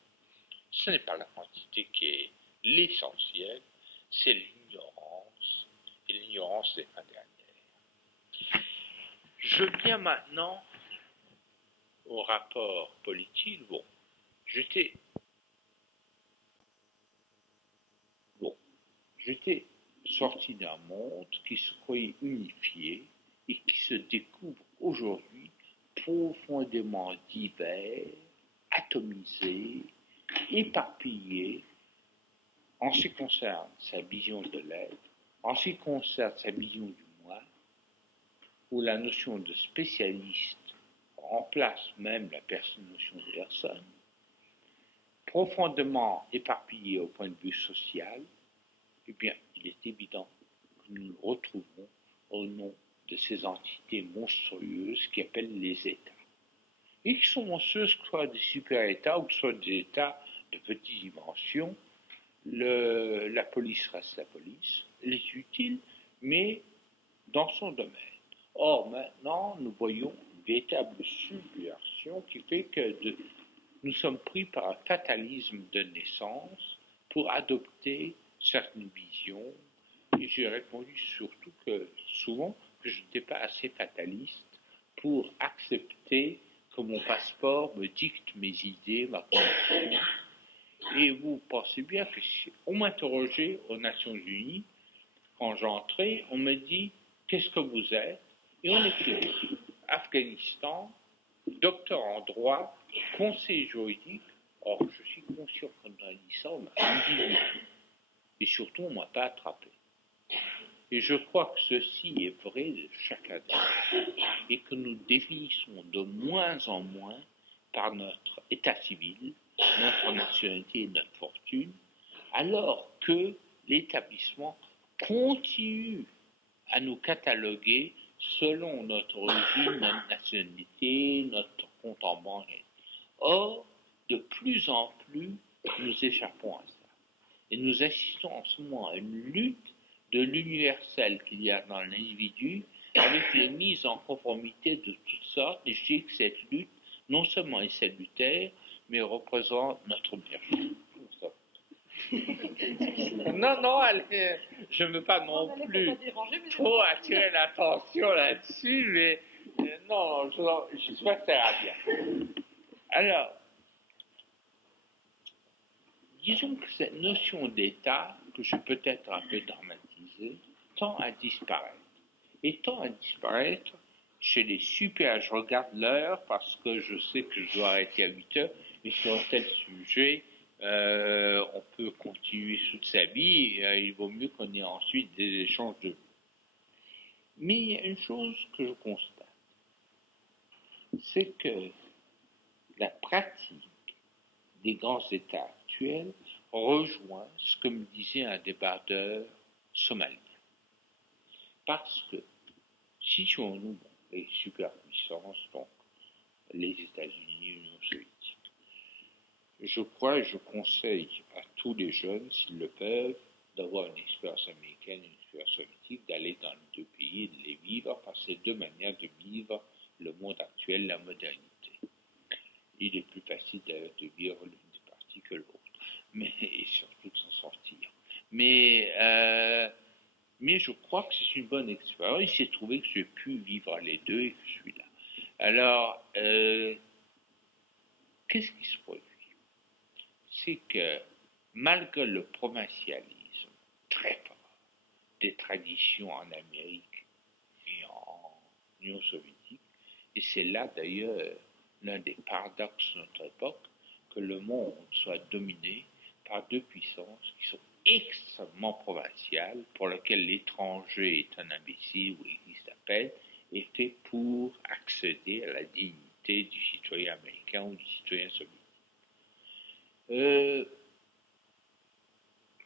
Ce n'est pas la quantité qui est l'essentiel, c'est l'ignorance, et l'ignorance n'est pas dernière. Je viens maintenant au rapport politique. Bon, j'étais sorti d'un monde qui se croyait unifié et qui se découvre aujourd'hui profondément divers, atomisé, éparpillé en ce qui concerne sa vision de l'être, en ce qui concerne sa vision du moi, où la notion de spécialiste remplace même la notion de personne, profondément éparpillé au point de vue social, eh bien, il est évident que nous nous retrouvons au nom de ces entités monstrueuses qui appellent les États. Et qui sont monstrueuses, que ce soit des super-États ou que ce soit des États de petite dimension. La police reste la police, elle est utile, mais dans son domaine. Or, maintenant, nous voyons une véritable subversion qui fait que nous sommes pris par un fatalisme de naissance pour adopter certaines visions. Et j'ai répondu surtout que souvent que je n'étais pas assez fataliste pour accepter que mon passeport me dicte mes idées, ma conviction. Et vous pensez bien que si on m'interrogeait aux Nations Unies, quand j'entrais, on me dit « Qu'est-ce que vous êtes ?» Et on écrit Afghanistan, docteur en droit, conseiller juridique. Or, je suis conscient qu'on a dit ça, on m'a dit et surtout, on ne m'a pas attrapé. Et je crois que ceci est vrai de chacun d'eux et que nous définissons de moins en moins par notre état civil, notre nationalité et notre fortune, alors que l'établissement continue à nous cataloguer selon notre origine, notre nationalité, notre compte en banque. Or, de plus en plus, nous échappons à ça. Et nous assistons en ce moment à une lutte de l'universel qu'il y a dans l'individu avec les mises en conformité de toutes sortes. Et je dis que cette lutte, non seulement est salutaire, mais représente notre bienfait. Non, allez, je ne veux pas non plus trop attirer l'attention là-dessus, mais non, j'espère que ça ira bien. Alors, disons que cette notion d'État, que je peux être un peu dramatisée, tend à disparaître. Et tend à disparaître chez les super, je regarde l'heure parce que je sais que je dois arrêter à 8 heures, mais sur un tel sujet, on peut continuer toute sa vie, il vaut mieux qu'on ait ensuite des échanges de vues. Mais il y a une chose que je constate, c'est que la pratique des grands États actuels rejoint ce que me disait un débatteur somalien. Parce que, situons-nous les superpuissances, donc les États-Unis, l'Union soviétique, je crois et je conseille à tous les jeunes, s'ils le peuvent, d'avoir une expérience américaine, une expérience soviétique, d'aller dans les deux pays et de les vivre, parce que c'est deux manières de vivre le monde actuel, la modernité. Il est plus facile d'ailleurs de vivre l'une des parties que l'autre, mais et surtout de s'en sortir. Mais Mais je crois que c'est une bonne expérience. Il s'est trouvé que j'ai pu vivre les deux et que je suis là. Alors, qu'est-ce qui se produit? C'est que malgré le provincialisme très fort des traditions en Amérique et en Union soviétique, et c'est là d'ailleurs l'un des paradoxes de notre époque, que le monde soit dominé par deux puissances qui sont extrêmement provinciales, pour lesquelles l'étranger est un imbécile ou existe à peine, et fait pour accéder à la dignité du citoyen américain ou du citoyen soviétique.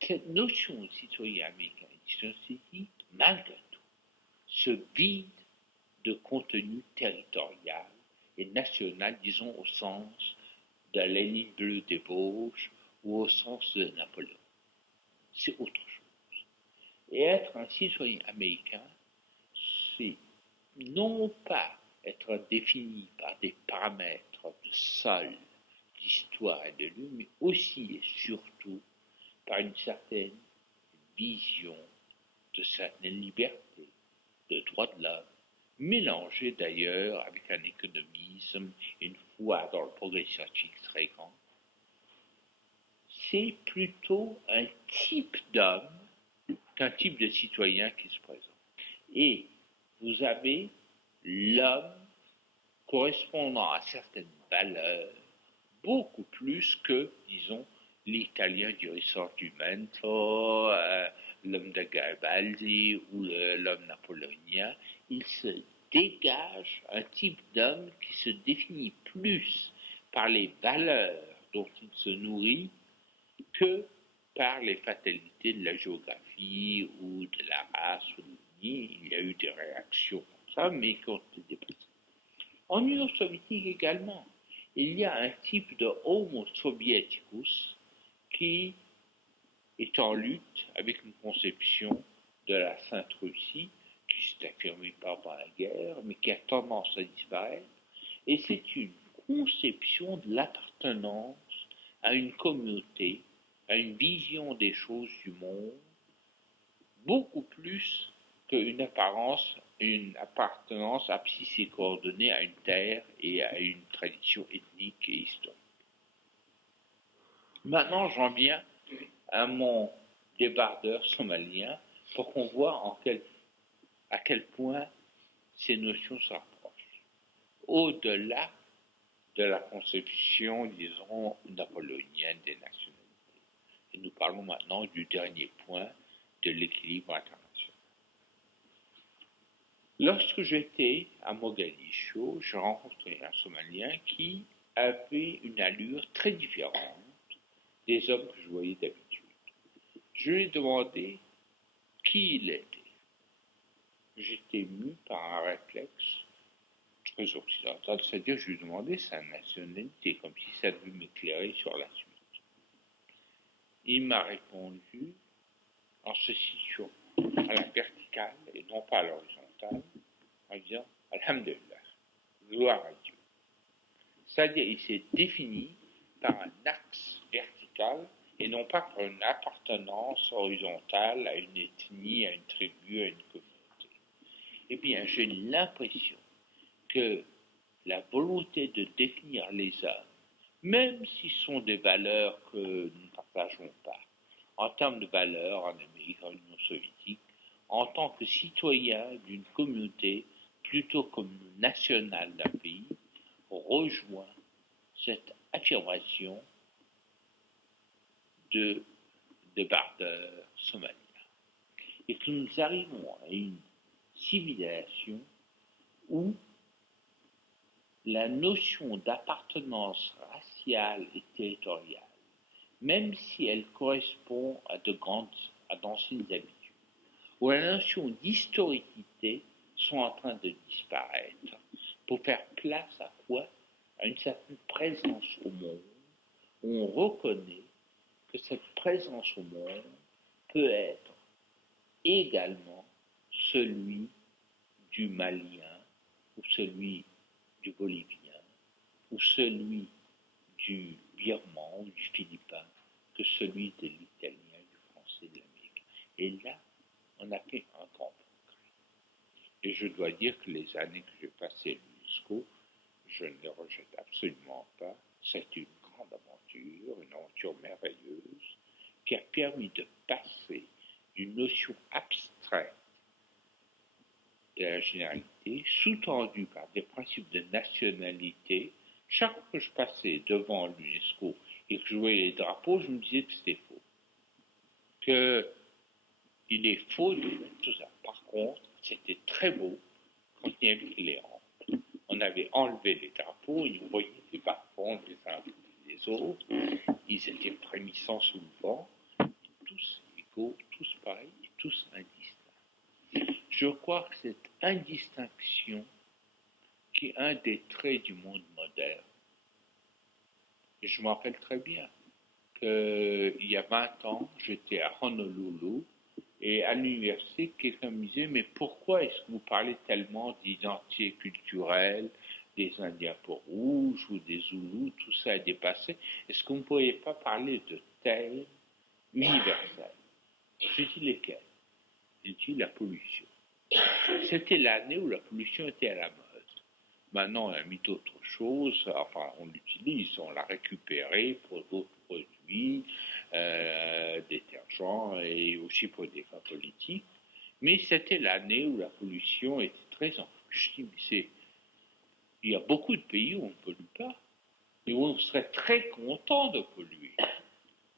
Cette notion de citoyen américain et de citoyen soviétique, malgré tout, se vide de contenu territorial et national, disons au sens de la ligne bleue des Vosges ou au sens de Napoléon. C'est autre chose. Et être un citoyen américain, c'est non pas être défini par des paramètres de sol, d'histoire et de lieu, mais aussi et surtout par une certaine vision de certaines libertés, de droits de l'homme, mélangée d'ailleurs avec un économisme et une foi dans le progrès scientifique très grand. C'est plutôt un type d'homme qu'un type de citoyen qui se présente. Et vous avez l'homme correspondant à certaines valeurs beaucoup plus que, disons, l'Italien du Risorgimento, l'homme de Garibaldi ou l'homme napoléonien. Il se dégage un type d'homme qui se définit plus par les valeurs dont il se nourrit que par les fatalités de la géographie ou de la race ou de l'ethnie. Il y a eu des réactions comme ça, mais qui ont été dépassées. En Union soviétique également, il y a un type de Homo soviéticus qui est en lutte avec une conception de la Sainte Russie qui s'est affirmée pendant la guerre, mais qui a tendance à disparaître. Et c'est une conception de l'appartenance à une communauté, à une vision des choses du monde, beaucoup plus qu'une appartenance abscisse coordonnée à une terre et à une tradition ethnique et historique. Maintenant, j'en viens à mon débardeur somalien pour qu'on voit à quel point ces notions se rapprochent. Au-delà de la conception, disons, napoléonienne des nationalités. Et nous parlons maintenant du dernier point de l'équilibre international. Lorsque j'étais à Mogadiscio, j'ai rencontré un Somalien qui avait une allure très différente des hommes que je voyais d'habitude. Je lui ai demandé qui il était. J'étais ému par un réflexe très occidental, c'est-à-dire que je lui ai demandé sa nationalité, comme si ça devait m'éclairer sur la suite. Il m'a répondu en se situant à la verticale et non pas à l'horizontale, en disant Alhamdulillah, gloire à Dieu. C'est-à-dire il s'est défini par un axe vertical et non pas par une appartenance horizontale à une ethnie, à une tribu, à une communauté. Eh bien, j'ai l'impression que la volonté de définir les hommes, même si ce sont des valeurs que nous ne partageons pas, en termes de valeurs en Amérique, en Union soviétique, en tant que citoyen d'une communauté, plutôt comme national d'un pays, rejoint cette affirmation de débardeurs somaliens. Et que nous arrivons à une civilisation où la notion d'appartenance raciale et territoriale, même si elle correspond à d'anciennes habitudes, où la notion d'historicité sont en train de disparaître, pour faire place à quoi? À une certaine présence au monde, où on reconnaît que cette présence au monde peut être également celui du Malien, ou celui du Bolivien, ou celui du Birman ou du Philippin, que celui de l'Italien, du Français, de l'Américain. Et là, on a fait un grand progrès. Et je dois dire que les années que j'ai passées à l'UNESCO, je ne les rejette absolument pas. C'est une grande aventure, une aventure merveilleuse, qui a permis de passer d'une notion abstraite de la généralité, sous-tendue par des principes de nationalité. Chaque fois que je passais devant l'UNESCO et que je voyais les drapeaux, je me disais que c'était faux. Qu'il est faux de mettre tout ça. Par contre, c'était très beau quand il y avait les rampes. On avait enlevé les drapeaux et on voyait les bas-fonds les uns les autres. Ils étaient frémissants sous le vent, tous égaux, tous pareils et tous indistincts. Je crois que cette indistinction qui est un des traits du monde moderne. Et je me rappelle très bien qu'il y a 20 ans, j'étais à Honolulu et à l'université, quelqu'un me disait « Mais pourquoi est-ce que vous parlez tellement d'identité culturelle, des Indiens peau rouge ou des Zoulous, tout ça est dépassé. Est-ce que vous ne pourriez pas parler de thèmes universels ?» Je dis lesquels? Je dis la pollution. C'était l'année où la pollution était à la mode. Maintenant, on a mis d'autres choses, enfin, on l'utilise, on l'a récupéré pour d'autres produits, détergents et aussi pour des fins politiques. Mais c'était l'année où la pollution était très enfouie. Il y a beaucoup de pays où on ne pollue pas et où on serait très content de polluer.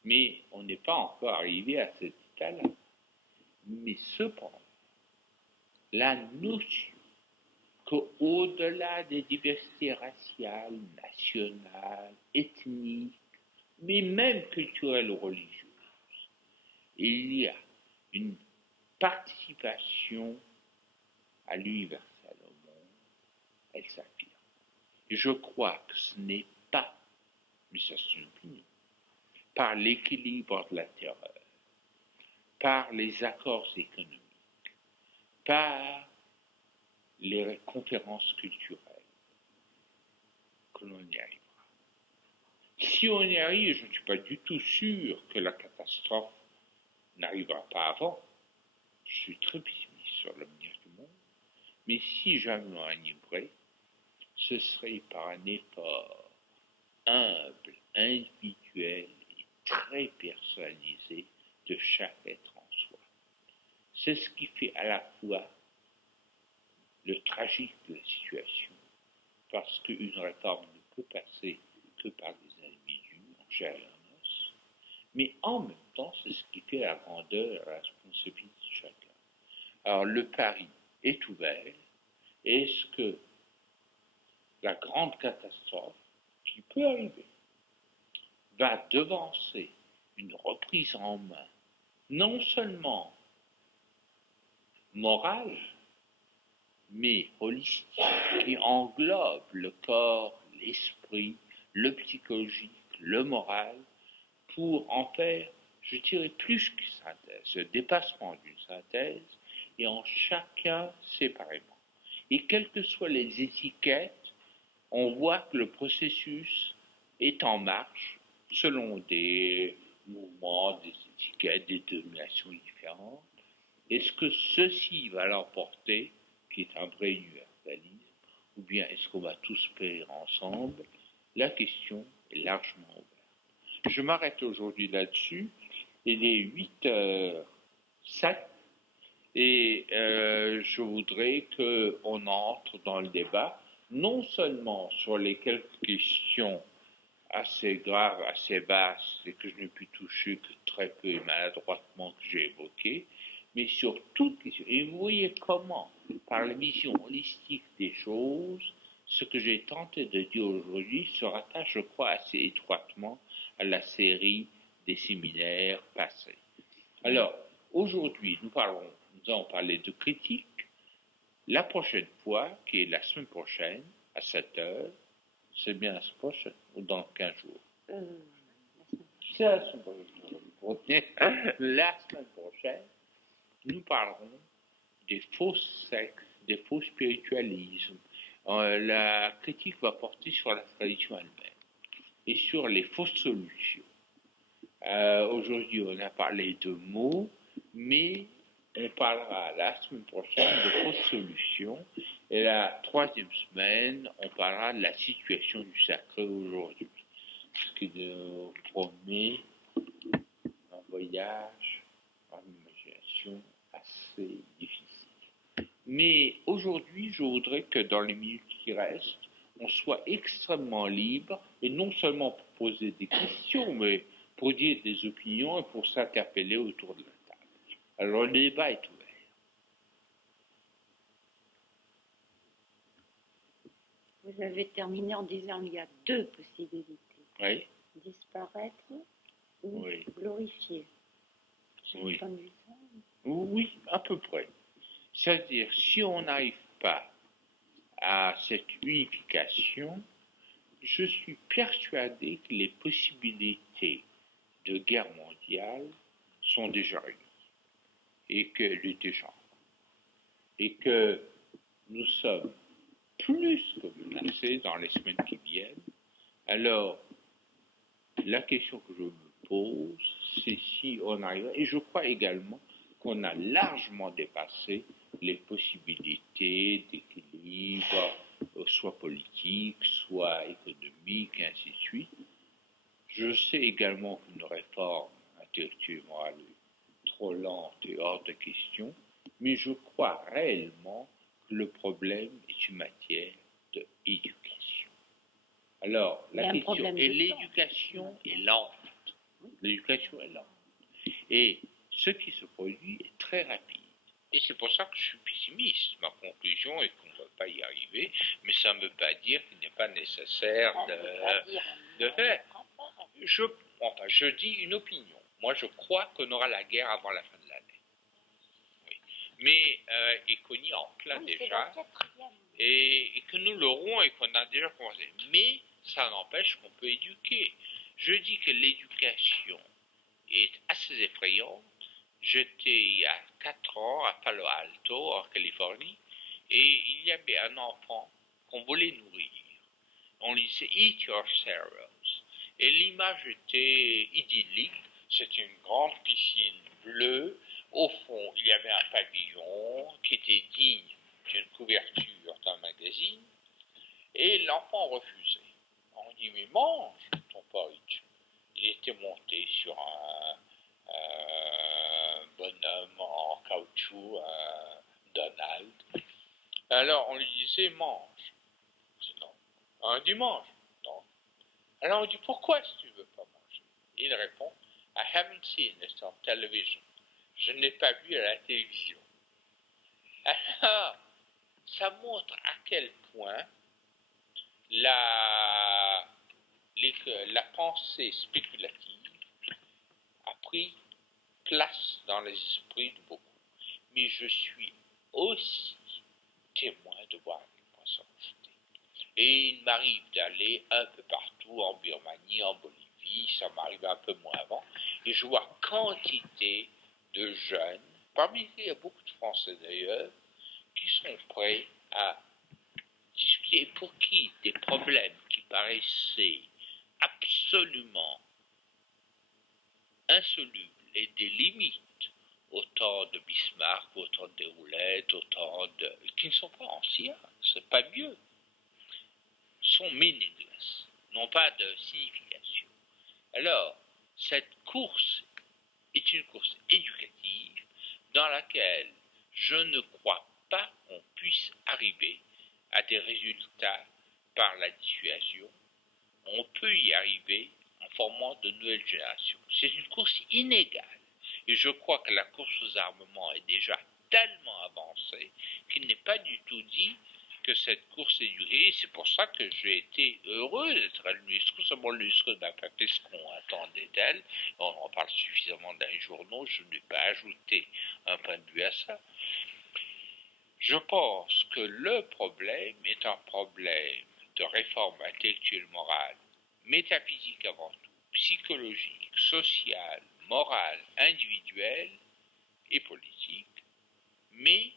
Mais on n'est pas encore arrivé à cet état-là. Mais cependant, la notion qu'au-delà des diversités raciales, nationales, ethniques, mais même culturelles ou religieuses, il y a une participation à l'universel au monde, elle s'affirme. Et je crois que ce n'est pas, mais ça c'est une opinion, par l'équilibre de la terreur, par les accords économiques, par les conférences culturelles, que l'on y arrivera. Si on y arrive, je ne suis pas du tout sûr que la catastrophe n'arrivera pas avant. Je suis très pessimiste sur l'avenir du monde. Mais si jamais on arriverait, ce serait par un effort humble, individuel et très personnalisé de chaque être en soi. C'est ce qui fait à la fois le tragique de la situation, parce qu'une réforme ne peut passer que par des individus en chair et en os, mais en même temps, c'est ce qui fait la grandeur et la responsabilité de chacun. Alors, le pari est ouvert. Est-ce que la grande catastrophe qui peut arriver va devancer une reprise en main, non seulement morale, mais holistique, qui englobe le corps, l'esprit, le psychologique, le moral, pour en faire, je dirais, plus qu'une synthèse, le dépassement d'une synthèse, et en chacun séparément. Et quelles que soient les étiquettes, on voit que le processus est en marche selon des mouvements, des étiquettes, des dominations différentes. Est-ce que ceci va l'emporter, qui est un vrai universalisme, ou bien est-ce qu'on va tous périr ensemble? La question est largement ouverte. Je m'arrête aujourd'hui là-dessus. Il est 8h07 et je voudrais qu'on entre dans le débat, non seulement sur les quelques questions assez graves, assez basses, et que je n'ai pu toucher que très peu et maladroitement que j'ai évoquées, mais sur toutes les questions. Et vous voyez comment, par la vision holistique des choses, ce que j'ai tenté de dire aujourd'hui se rattache, je crois, assez étroitement à la série des séminaires passés. Alors, aujourd'hui, nous allons parler de critique. La prochaine fois, qui est la semaine prochaine, à 7h, c'est bien la semaine prochaine, ou dans 15 jours? C'est la semaine prochaine. La semaine prochaine, nous parlerons des fausses sectes, des faux spiritualismes. La critique va porter sur la tradition elle-même et sur les fausses solutions. Aujourd'hui, on a parlé de mots, mais on parlera la semaine prochaine de fausses solutions. Et la troisième semaine, on parlera de la situation du sacré aujourd'hui. Ce qui nous promet un voyage en imagination assez difficile. Mais aujourd'hui, je voudrais que dans les minutes qui restent, on soit extrêmement libre, et non seulement pour poser des questions, mais pour dire des opinions et pour s'interpeller autour de la table. Alors le débat est ouvert. Vous avez terminé en disant qu'il y a deux possibilités. Oui. Disparaître ou Oui. glorifier. J'ai Oui. entendu ça. Oui, à peu près. C'est-à-dire, si on n'arrive pas à cette unification, je suis persuadé que les possibilités de guerre mondiale sont déjà réunies et qu'elle est déjà et que nous sommes plus que menacés dans les semaines qui viennent. Alors, la question que je me pose, c'est si on arrive, et je crois également qu'on a largement dépassé les possibilités d'équilibre, soit politique, soit économique, et ainsi de suite. Je sais également qu'une réforme intellectuelle et morale est trop lente et hors de question, mais je crois réellement que le problème est une matière d'éducation. Alors, la question, et l'éducation est lente. L'éducation est lente. Et ce qui se produit est très rapide. Et c'est pour ça que je suis pessimiste. Ma conclusion est qu'on ne va pas y arriver, mais ça ne veut pas dire qu'il n'est pas nécessaire de faire. Je dis une opinion. Moi, je crois qu'on aura la guerre avant la fin de l'année. Oui. Mais, et qu'on y est en plein déjà, et que nous l'aurons et qu'on a déjà commencé. Mais ça n'empêche qu'on peut éduquer. Je dis que l'éducation est assez effrayante. J'étais il y a 4 ans à Palo Alto, en Californie, et il y avait un enfant qu'on voulait nourrir. On lui disait « Eat your cereals ». Et l'image était idyllique. C'était une grande piscine bleue. Au fond, il y avait un pavillon qui était digne d'une couverture d'un magazine. Et l'enfant refusait. On dit « Mais mange ton porridge ». Il était monté sur un bonhomme en caoutchouc, un Donald. Alors on lui disait mange. Non. On dit mange. Non. Alors on dit pourquoi si tu veux pas manger? Il répond I haven't seen it on television. Je ne l'ai pas vu à la télévision. Alors ça montre à quel point la pensée spéculative a pris place dans les esprits de beaucoup. Mais je suis aussi témoin de voir les poissons jeter. Et il m'arrive d'aller un peu partout, en Birmanie, en Bolivie, ça m'arrive un peu moins avant, et je vois quantité de jeunes, parmi lesquels il y a beaucoup de Français d'ailleurs, qui sont prêts à discuter, pour qui des problèmes qui paraissaient absolument insolubles et des limites au temps de Bismarck, au temps de Déroulette, au temps de... qui ne sont pas anciens, c'est pas mieux, sont meaningless, n'ont pas de signification. Alors, cette course est une course éducative dans laquelle je ne crois pas qu'on puisse arriver à des résultats par la dissuasion. On peut y arriver en formant de nouvelles générations. C'est une course inégale. Et je crois que la course aux armements est déjà tellement avancée qu'il n'est pas du tout dit que cette course est durée. Et c'est pour ça que j'ai été heureux d'être à l'UNESCO. Seulement l'UNESCO n'a pas fait ce qu'on attendait d'elle. On en parle suffisamment dans les journaux. Je n'ai pas ajouté un point de vue à ça. Je pense que le problème est un problème de réforme intellectuelle morale, métaphysique avant tout, psychologique, sociale, morale, individuelle et politique, mais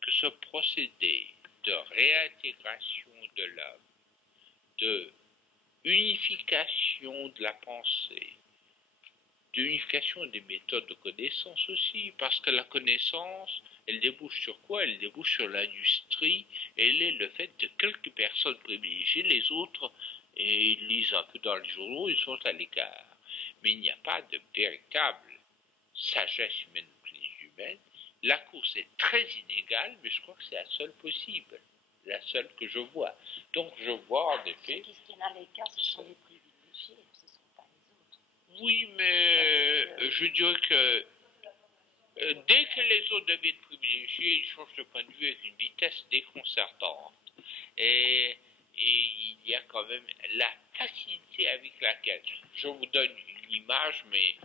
que ce procédé de réintégration de l'homme, de unification de la pensée, d'unification des méthodes de connaissance aussi, parce que la connaissance, elle débouche sur quoi? Elle débouche sur l'industrie, elle est le fait de quelques personnes privilégiées, les autres, et ils lisent un peu dans les journaux, ils sont à l'écart. Mais il n'y a pas de véritable sagesse humaine ou intelligence humaine. La course est très inégale, mais je crois que c'est la seule possible, la seule que je vois. Donc je vois en effet... Ceux qui se tiennent à l'écart, ce sont les privilégiés, ce ne sont pas les autres. Oui, mais je dirais que dès que les autres deviennent privilégiés, ils changent de point de vue avec une vitesse déconcertante. Et, il y a quand même la facilité avec laquelle, je vous donne une image, mais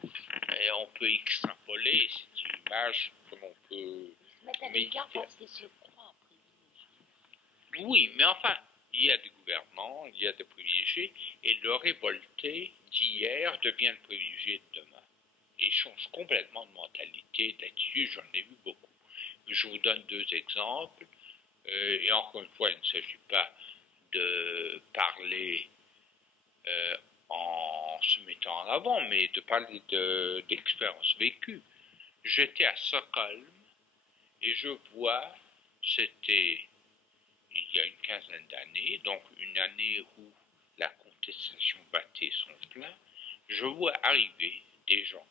on peut extrapoler, c'est une image que l'on peut... Ils se mettent à l'écart parce qu'ils se croient privilégiés. Oui, mais enfin, il y a des gouvernants, il y a des privilégiés, et le révolté d'hier devient le privilégié de demain. Et il change complètement de mentalité, d'attitude, j'en ai vu beaucoup. Je vous donne deux exemples, et encore une fois, il ne s'agit pas de parler en se mettant en avant, mais de parler d'expériences vécues. J'étais à Stockholm, et je vois, c'était il y a une quinzaine d'années, donc une année où la contestation battait son plein, je vois arriver des gens.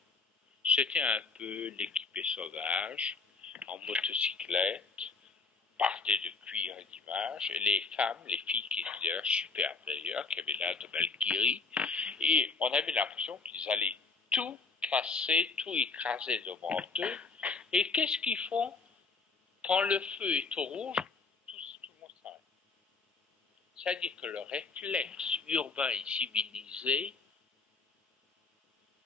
C'était un peu l'équipée sauvage, en motocyclette, bardée de cuir et d'images, et les femmes, les filles qui étaient d'ailleurs superbes d'ailleurs, qui avaient l'air de Valkyrie, et on avait l'impression qu'ils allaient tout casser, tout écraser devant eux. Et qu'est-ce qu'ils font? Quand le feu est au rouge, tout le monde s'arrête. C'est-à-dire que le réflexe urbain et civilisé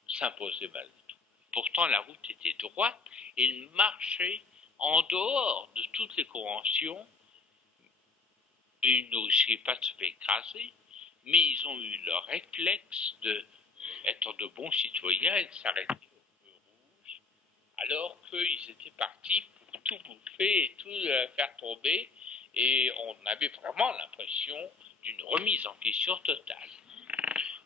s'imposait malgré tout. Pourtant, la route était droite et ils marchaient en dehors de toutes les conventions. Ils n'osaient pas se faire écraser, mais ils ont eu le réflexe d'être de bons citoyens et de s'arrêter au feu rouge, alors qu'ils étaient partis pour tout bouffer et tout faire tomber, et on avait vraiment l'impression d'une remise en question totale.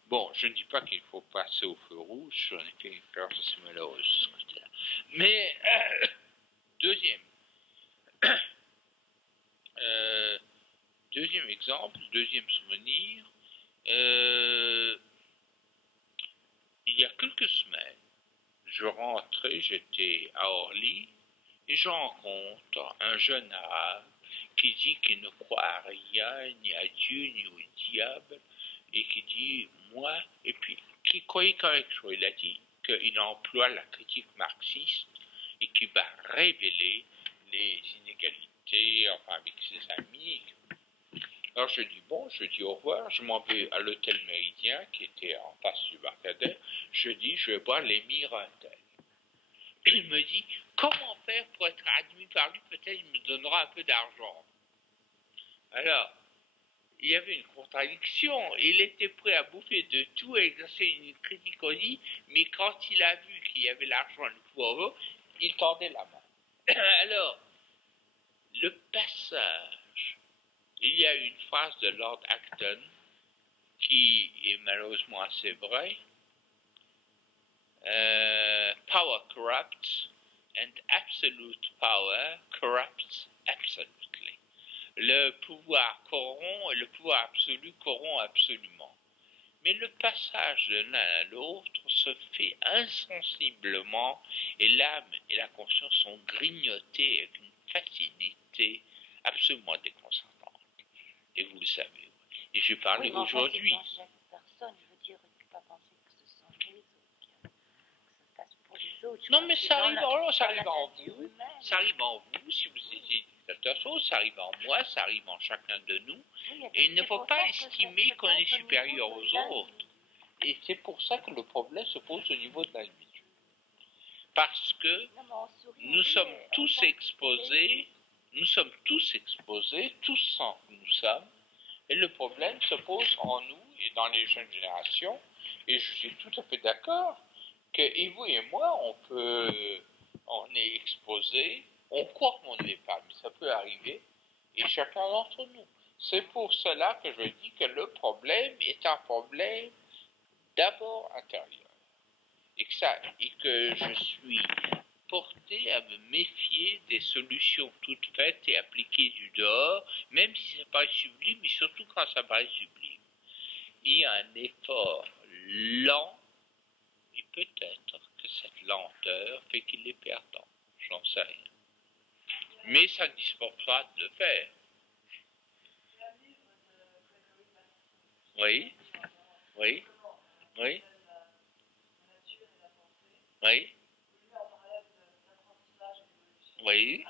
Bon, je ne dis pas qu'il faut passer au feu rouge, j'en ai fait une expérience assez malheureuse de ce côté-là. Mais, deuxième exemple, deuxième souvenir, il y a quelques semaines, je rentrais, j'étais à Orly, et je rencontre un jeune arabe qui dit qu'il ne croit à rien, ni à Dieu, ni au diable, et qui dit, moi, et puis, qui croyait quand même chose. Il a dit qu'il emploie la critique marxiste et qu'il va révéler les inégalités, enfin, avec ses amis. Alors je dis bon, je dis au revoir, je m'en vais à l'hôtel Méridien qui était en face du Barcadère, je dis je vais voir l'émir Intel. Il me dit comment faire pour être admis par lui, peut-être il me donnera un peu d'argent. Alors, il y avait une contradiction, il était prêt à bouffer de tout, à exercer une critique aussi, mais quand il a vu qu'il y avait l'argent et le pouvoir, il tendait la main. Alors, le passage, il y a une phrase de Lord Acton qui est malheureusement assez vraie. Power corrupts and absolute power corrupts absolutely. Le pouvoir corrompt et le pouvoir absolu corrompt absolument. Mais le passage de l'un à l'autre se fait insensiblement et l'âme et la conscience sont grignotées avec une facilité absolument déconcertante. Et vous le savez. Et je parlais aujourd'hui. Dans chaque personne, je veux dire, il ne faut pas penser que ce sont les autres, que ça se passe pour les autres. Non, mais ça arrive en vous. Ça arrive en vous, si vous étiez dictateur, ça arrive en moi, ça arrive en chacun de nous. Oui, et il ne faut pas estimer qu'on est supérieur aux autres. Et c'est pour ça que le problème se pose au niveau de l'individu. Parce que nous sommes tous exposés, tous sans que nous sommes, et le problème se pose en nous et dans les jeunes générations, et je suis tout à fait d'accord que et vous et moi, on est exposés, on croit qu'on ne l'est pas, mais ça peut arriver, et chacun d'entre nous. C'est pour cela que je dis que le problème est un problème d'abord intérieur. et que je suis porté à me méfier des solutions toutes faites et appliquées du dehors, même si ça paraît sublime, mais surtout quand ça paraît sublime. Il y a un effort lent, et peut-être que cette lenteur fait qu'il est perdant, j'en sais rien. Mais ça ne dispense pas de le faire. Oui, oui, oui, oui, oui.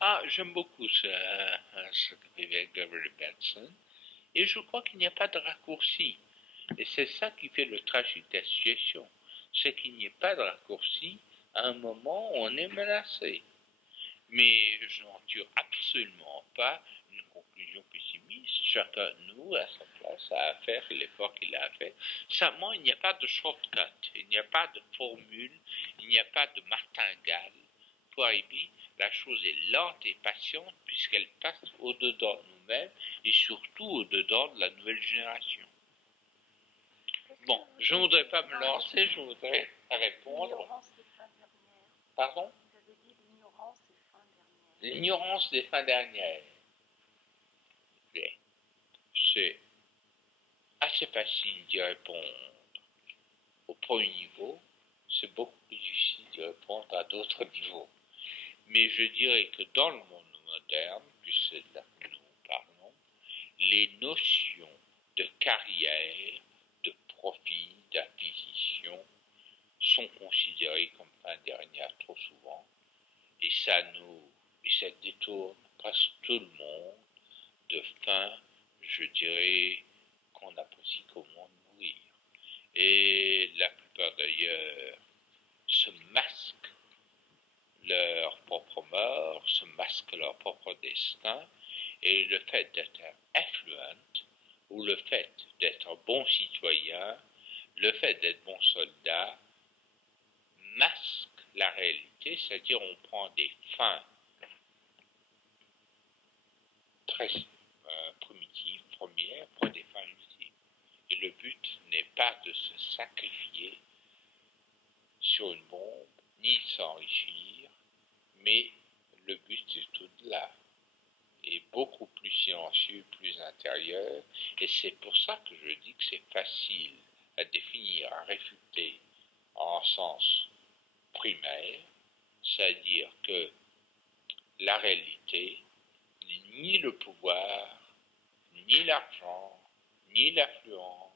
Ah, j'aime beaucoup ce qu'écrivait Gregory Bateson, et je crois qu'il n'y a pas de raccourci. Et c'est ça qui fait le tragique de la situation, c'est qu'il n'y ait pas de raccourci à un moment où on est menacé. Mais je n'en tire absolument pas une conclusion pessimiste. Chacun de nous, à sa place, a à faire l'effort qu'il a à faire. Simplement, il n'y a pas de shortcut, il n'y a pas de formule, il n'y a pas de martingale pour arriver. La chose est lente et patiente puisqu'elle passe au-dedans de nous-mêmes et surtout au-dedans de la nouvelle génération. Bon, je ne voudrais pas me lancer, je voudrais répondre. Pardon? L'ignorance des fins dernières. C'est assez facile d'y répondre au premier niveau, c'est beaucoup plus difficile d'y répondre à d'autres niveaux. Mais je dirais que dans le monde moderne, puisque c'est de là que nous parlons, les notions de carrière, de profit, d'acquisition sont considérées comme fin dernière trop souvent, et ça détourne presque tout le monde de fins, je dirais, qu'on apprécie qu'au monde mourir. Et la plupart d'ailleurs se masquent leur propre mort, se masquent leur propre destin, et le fait d'être influent, ou le fait d'être bon citoyen, le fait d'être bon soldat, masque la réalité, c'est-à-dire on prend des fins très primitives, premières, pour des fins ultimes. Et le but n'est pas de se sacrifier sur une bombe, ni de s'enrichir, mais le but est au-delà, et beaucoup plus silencieux, plus intérieur, et c'est pour ça que je dis que c'est facile à définir, à réfuter en sens primaire, c'est-à-dire que la réalité, ni le pouvoir, ni l'argent, ni l'affluence,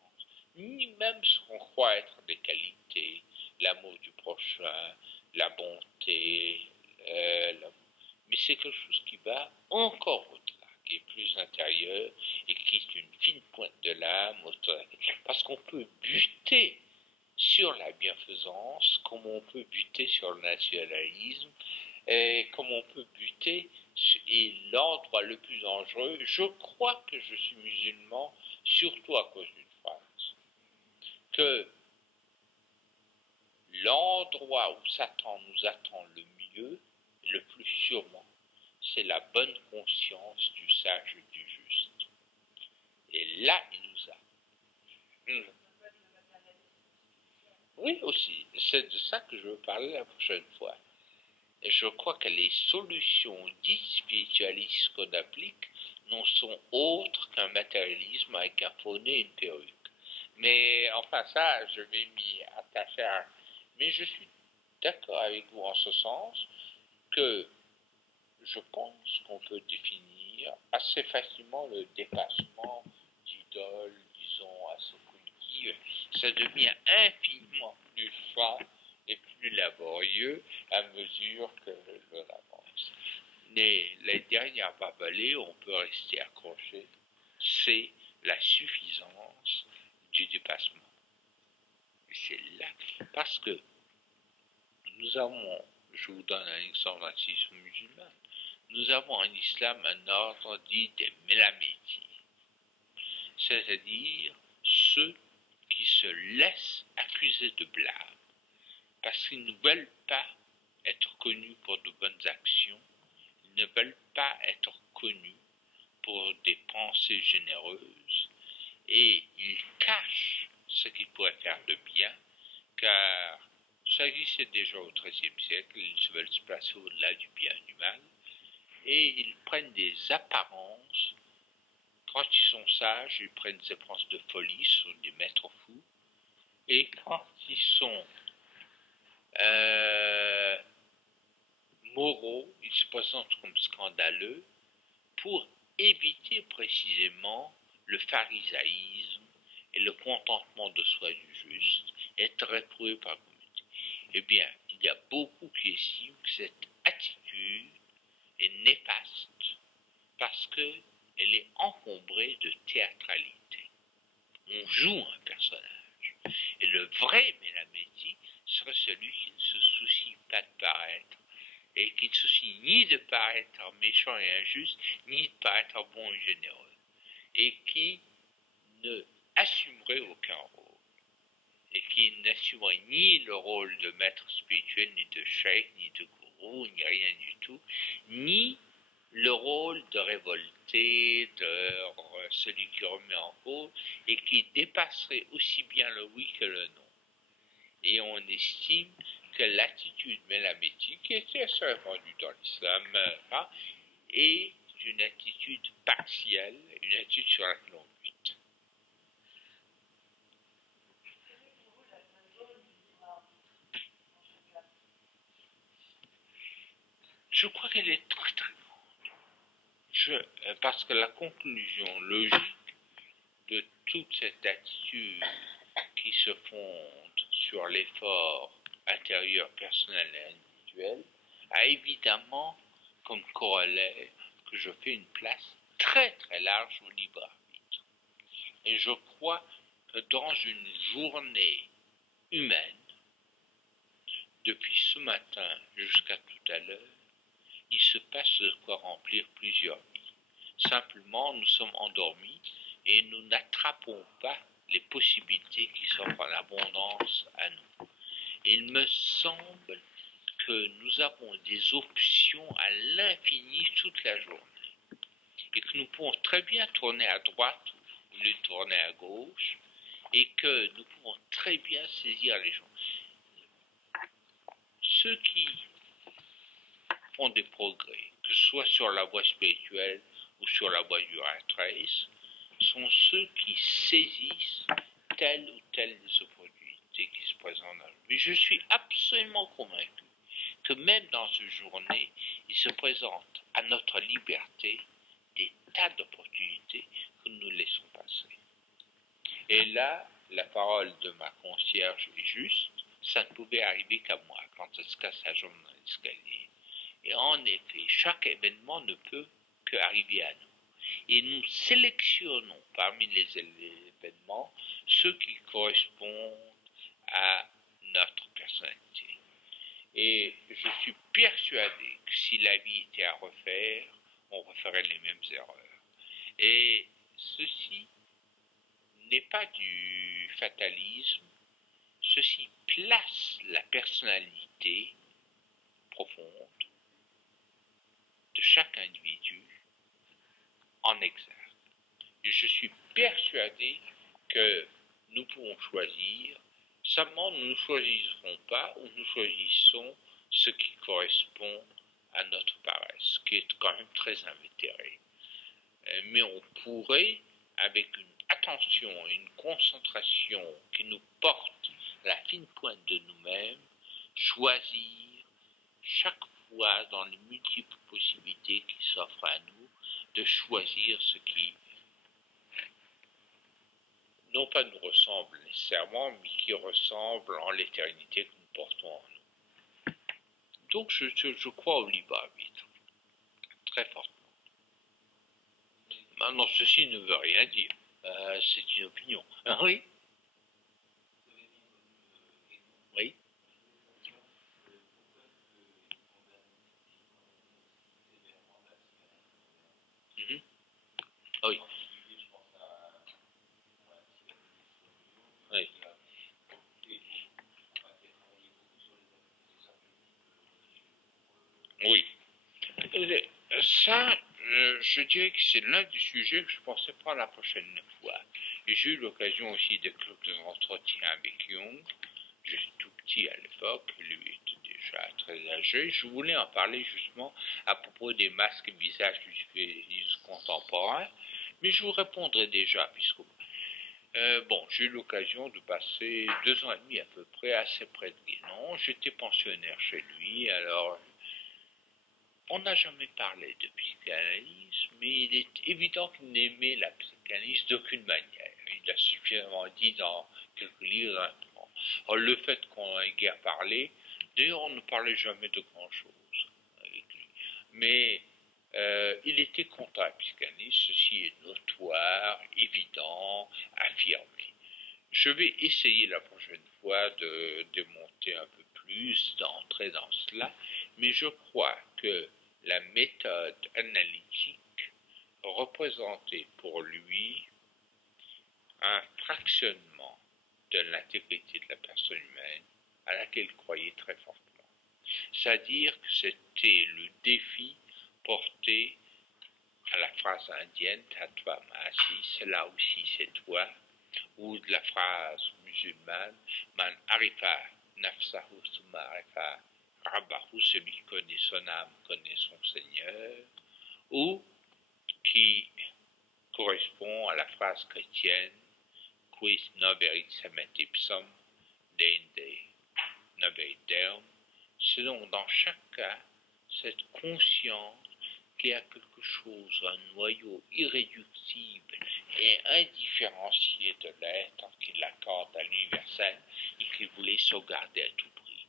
ni même ce qu'on croit être des qualités, l'amour du prochain, la bonté, mais c'est quelque chose qui va encore au-delà, qui est plus intérieur et qui est une fine pointe de l'âme, parce qu'on peut buter sur la bienfaisance, comme on peut buter sur le nationalisme, et comme on peut buter, et l'endroit le plus dangereux, je crois que je suis musulman, surtout à cause d'une phrase, que l'endroit où Satan nous attend le mieux, le plus sûrement, c'est la bonne conscience du sage et du juste. Et là, il nous a. Oui, aussi. C'est de ça que je veux parler la prochaine fois. Et je crois que les solutions dites spiritualistes qu'on applique n'en sont autres qu'un matérialisme avec un faux nez et une perruque. Mais enfin ça, je vais m'y attacher à... Mais je suis d'accord avec vous en ce sens que je pense qu'on peut définir assez facilement le dépassement d'idoles, disons, assez primitives. Ça devient infiniment plus fin et plus laborieux à mesure que l'on avance. Mais les dernières barbelées, on peut rester accroché, c'est la suffisance du dépassement. Et c'est là, parce que nous avons, je vous donne un exemple d'islam musulman, nous avons en islam un ordre dit des mélamétis, c'est-à-dire ceux qui se laissent accuser de blâme, parce qu'ils ne veulent pas être connus pour de bonnes actions, ils ne veulent pas être connus pour des pensées généreuses, et ils cachent ce qu'ils pourraient faire de bien, car ça existait déjà au XIIIe siècle, ils se veulent se placer au-delà du bien et du mal, et ils prennent des apparences. Quand ils sont sages, ils prennent des apparences de folie, ce sont des maîtres fous, et quand ils sont moraux, ils se présentent comme scandaleux pour éviter précisément le pharisaïsme et le contentement de soi du juste, être réprouvé par la communauté. Eh bien, il y a beaucoup qui estiment que cette attitude est néfaste parce qu'elle est encombrée de théâtralité. On joue un personnage. Et le vrai Mélamétie serait celui qui ne se soucie pas de paraître, et qui ne se soucie ni de paraître méchant et injuste, ni de paraître bon et généreux, et qui ne assumerait aucun rôle, et qui n'assumerait ni le rôle de maître spirituel, ni de cheikh, ni de gourou, ni rien du tout, ni le rôle de révolté, de celui qui remet en cause, et qui dépasserait aussi bien le oui que le non. Et on estime que l'attitude mélamétique, qui était assez répandue dans l'islam, est une attitude partielle, une attitude sur la longue lutte. Je crois qu'elle est très très grande. Parce que la conclusion logique de toute cette attitude qui se fonde sur l'effort intérieur, personnel et individuel, a évidemment comme corollaire que je fais une place très très large au libre arbitre. Et je crois que dans une journée humaine, depuis ce matin jusqu'à tout à l'heure, il se passe de quoi remplir plusieurs vies. Simplement, nous sommes endormis et nous n'attrapons pas les possibilités qui s'offrent en abondance à nous. Il me semble que nous avons des options à l'infini toute la journée et que nous pouvons très bien tourner à droite au lieu de tourner à gauche et que nous pouvons très bien saisir les gens. Ceux qui font des progrès, que ce soit sur la voie spirituelle ou sur la voie du rat race, sont ceux qui saisissent telle ou telle des opportunités qui se présentent dans le vie. Je suis absolument convaincu que même dans une journée, il se présente à notre liberté des tas d'opportunités que nous laissons passer. Et là, la parole de ma concierge est juste, ça ne pouvait arriver qu'à moi quand elle se casse la jambe dans l'escalier. Et en effet, chaque événement ne peut qu'arriver à nous. Et nous sélectionnons parmi les événements ceux qui correspondent à notre personnalité. Et je suis persuadé que si la vie était à refaire, on referait les mêmes erreurs. Et ceci n'est pas du fatalisme, ceci place la personnalité profonde de chaque individu en exergue. Et je suis persuadé que nous pouvons choisir, seulement nous ne choisirons pas ou nous choisissons ce qui correspond à notre paresse, ce qui est quand même très invétéré. Mais on pourrait, avec une attention et une concentration qui nous porte à la fine pointe de nous-mêmes, choisir chaque fois dans les multiples possibilités qui s'offrent à nous, de choisir ce qui non pas nous ressemble nécessairement, mais qui ressemble en l'éternité que nous portons en nous. Donc je crois au libre arbitre, très fortement. Maintenant, ceci ne veut rien dire, c'est une opinion. Oui. Oui. Mm-hmm. Oui. Oui. Oui. Ça, je dirais que c'est l'un des sujets que je pensais prendre la prochaine fois. Et j'ai eu l'occasion aussi de quelques entretiens avec Jung. petit à l'époque, lui était déjà très âgé. Je voulais en parler justement à propos des masques et visages du contemporain, mais je vous répondrai déjà, puisque j'ai eu l'occasion de passer 2 ans et demi à peu près assez près de Guénon. J'étais pensionnaire chez lui, alors on n'a jamais parlé de psychanalyse, mais il est évident qu'il n'aimait la psychanalyse d'aucune manière. Il a suffisamment dit dans quelques livres. Alors, le fait qu'on ait guère parlé, d'ailleurs on ne parlait jamais de grand-chose avec lui, mais il était contre la psychanalyse, ceci est notoire, évident, affirmé. Je vais essayer la prochaine fois de démonter un peu plus, d'entrer dans cela, mais je crois que la méthode analytique représentait pour lui un fractionnement de l'intégrité de la personne humaine à laquelle il croyait très fortement. C'est-à-dire que c'était le défi porté à la phrase indienne Tatvamasi, c'est là aussi c'est toi, ou de la phrase musulmane Man arifa nafsahu summa arifa rabbahu, celui qui connaît son âme connaît son Seigneur, ou qui correspond à la phrase chrétienne Quis noverit semet ipsum deinde noverit deum. C'est donc dans chaque cas cette conscience qu'il y a quelque chose, un noyau irréductible et indifférencié de l'être qu'il l'accorde à l'universel et qu'il voulait sauvegarder à tout prix,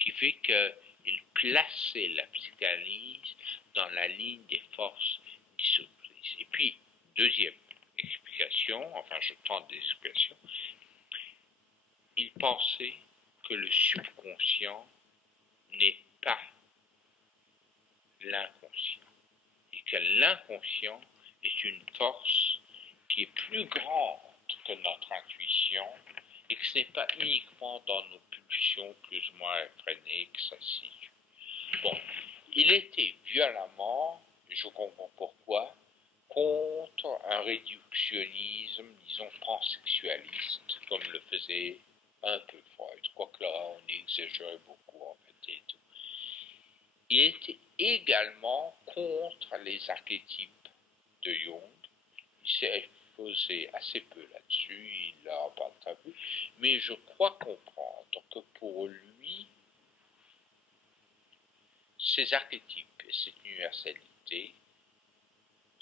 qui fait qu'il plaçait la psychanalyse dans la ligne des forces dissolutrices. Et puis, deuxième explication, je tente des explications, il pensait que le subconscient n'est pas l'inconscient, et que l'inconscient est une force qui est plus grande que notre intuition, et que ce n'est pas uniquement dans nos pulsions plus ou moins effrénées que ça se situe. Il était violemment, et je comprends pourquoi, contre un réductionnisme, disons, pansexualiste, comme le faisait un peu Freud, quoique là, on exagérait beaucoup, en fait, et tout. Il était également contre les archétypes de Jung. Il s'est posé assez peu là-dessus, il l'a pas très peu, mais je crois comprendre que pour lui, ces archétypes et cette universalité,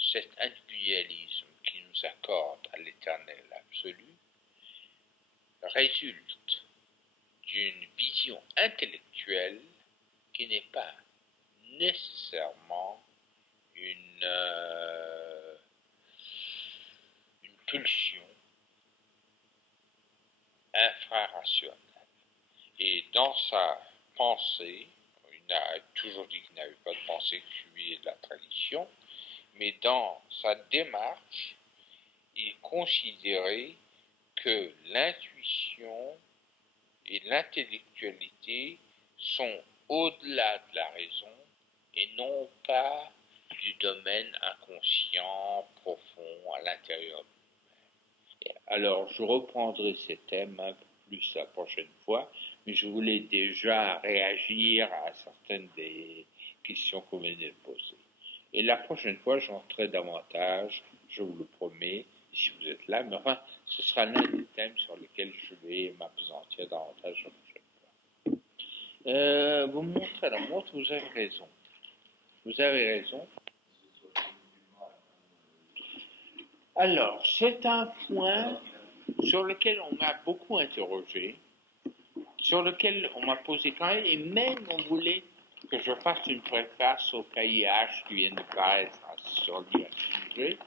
cet individualisme qui nous accorde à l'éternel absolu, résulte d'une vision intellectuelle qui n'est pas nécessairement une pulsion infrarationnelle. Et dans sa pensée, il a toujours dit qu'il n'avait pas de pensée que suivait la tradition, mais dans sa démarche, il considérait que l'intuition et l'intellectualité sont au-delà de la raison et non pas du domaine inconscient, profond, à l'intérieur. Alors, je reprendrai ces thèmes un peu plus la prochaine fois, mais je voulais déjà réagir à certaines des questions qu'on venait de poser. Et la prochaine fois, j'entrerai davantage, je vous le promets, si vous êtes là, mais ce sera l'un des thèmes sur lesquels je vais m'appesantir davantage la prochaine fois. Vous me montrez la montre, vous avez raison. Vous avez raison. Alors, c'est un point sur lequel on m'a beaucoup interrogé, sur lequel on m'a posé quand même, et même on voulait que je fasse une préface au KIH qui vient de paraître sur le sujet.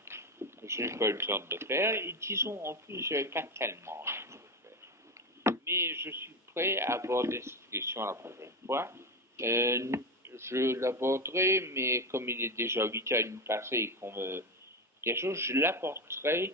Je n'ai pas eu le temps de le faire, et disons en plus, je n'avais pas tellement envie de le faire. Mais je suis prêt à aborder cette question la prochaine fois. Je l'aborderai, mais comme il est déjà 8h30 passé et qu'on me quelque chose, je l'apporterai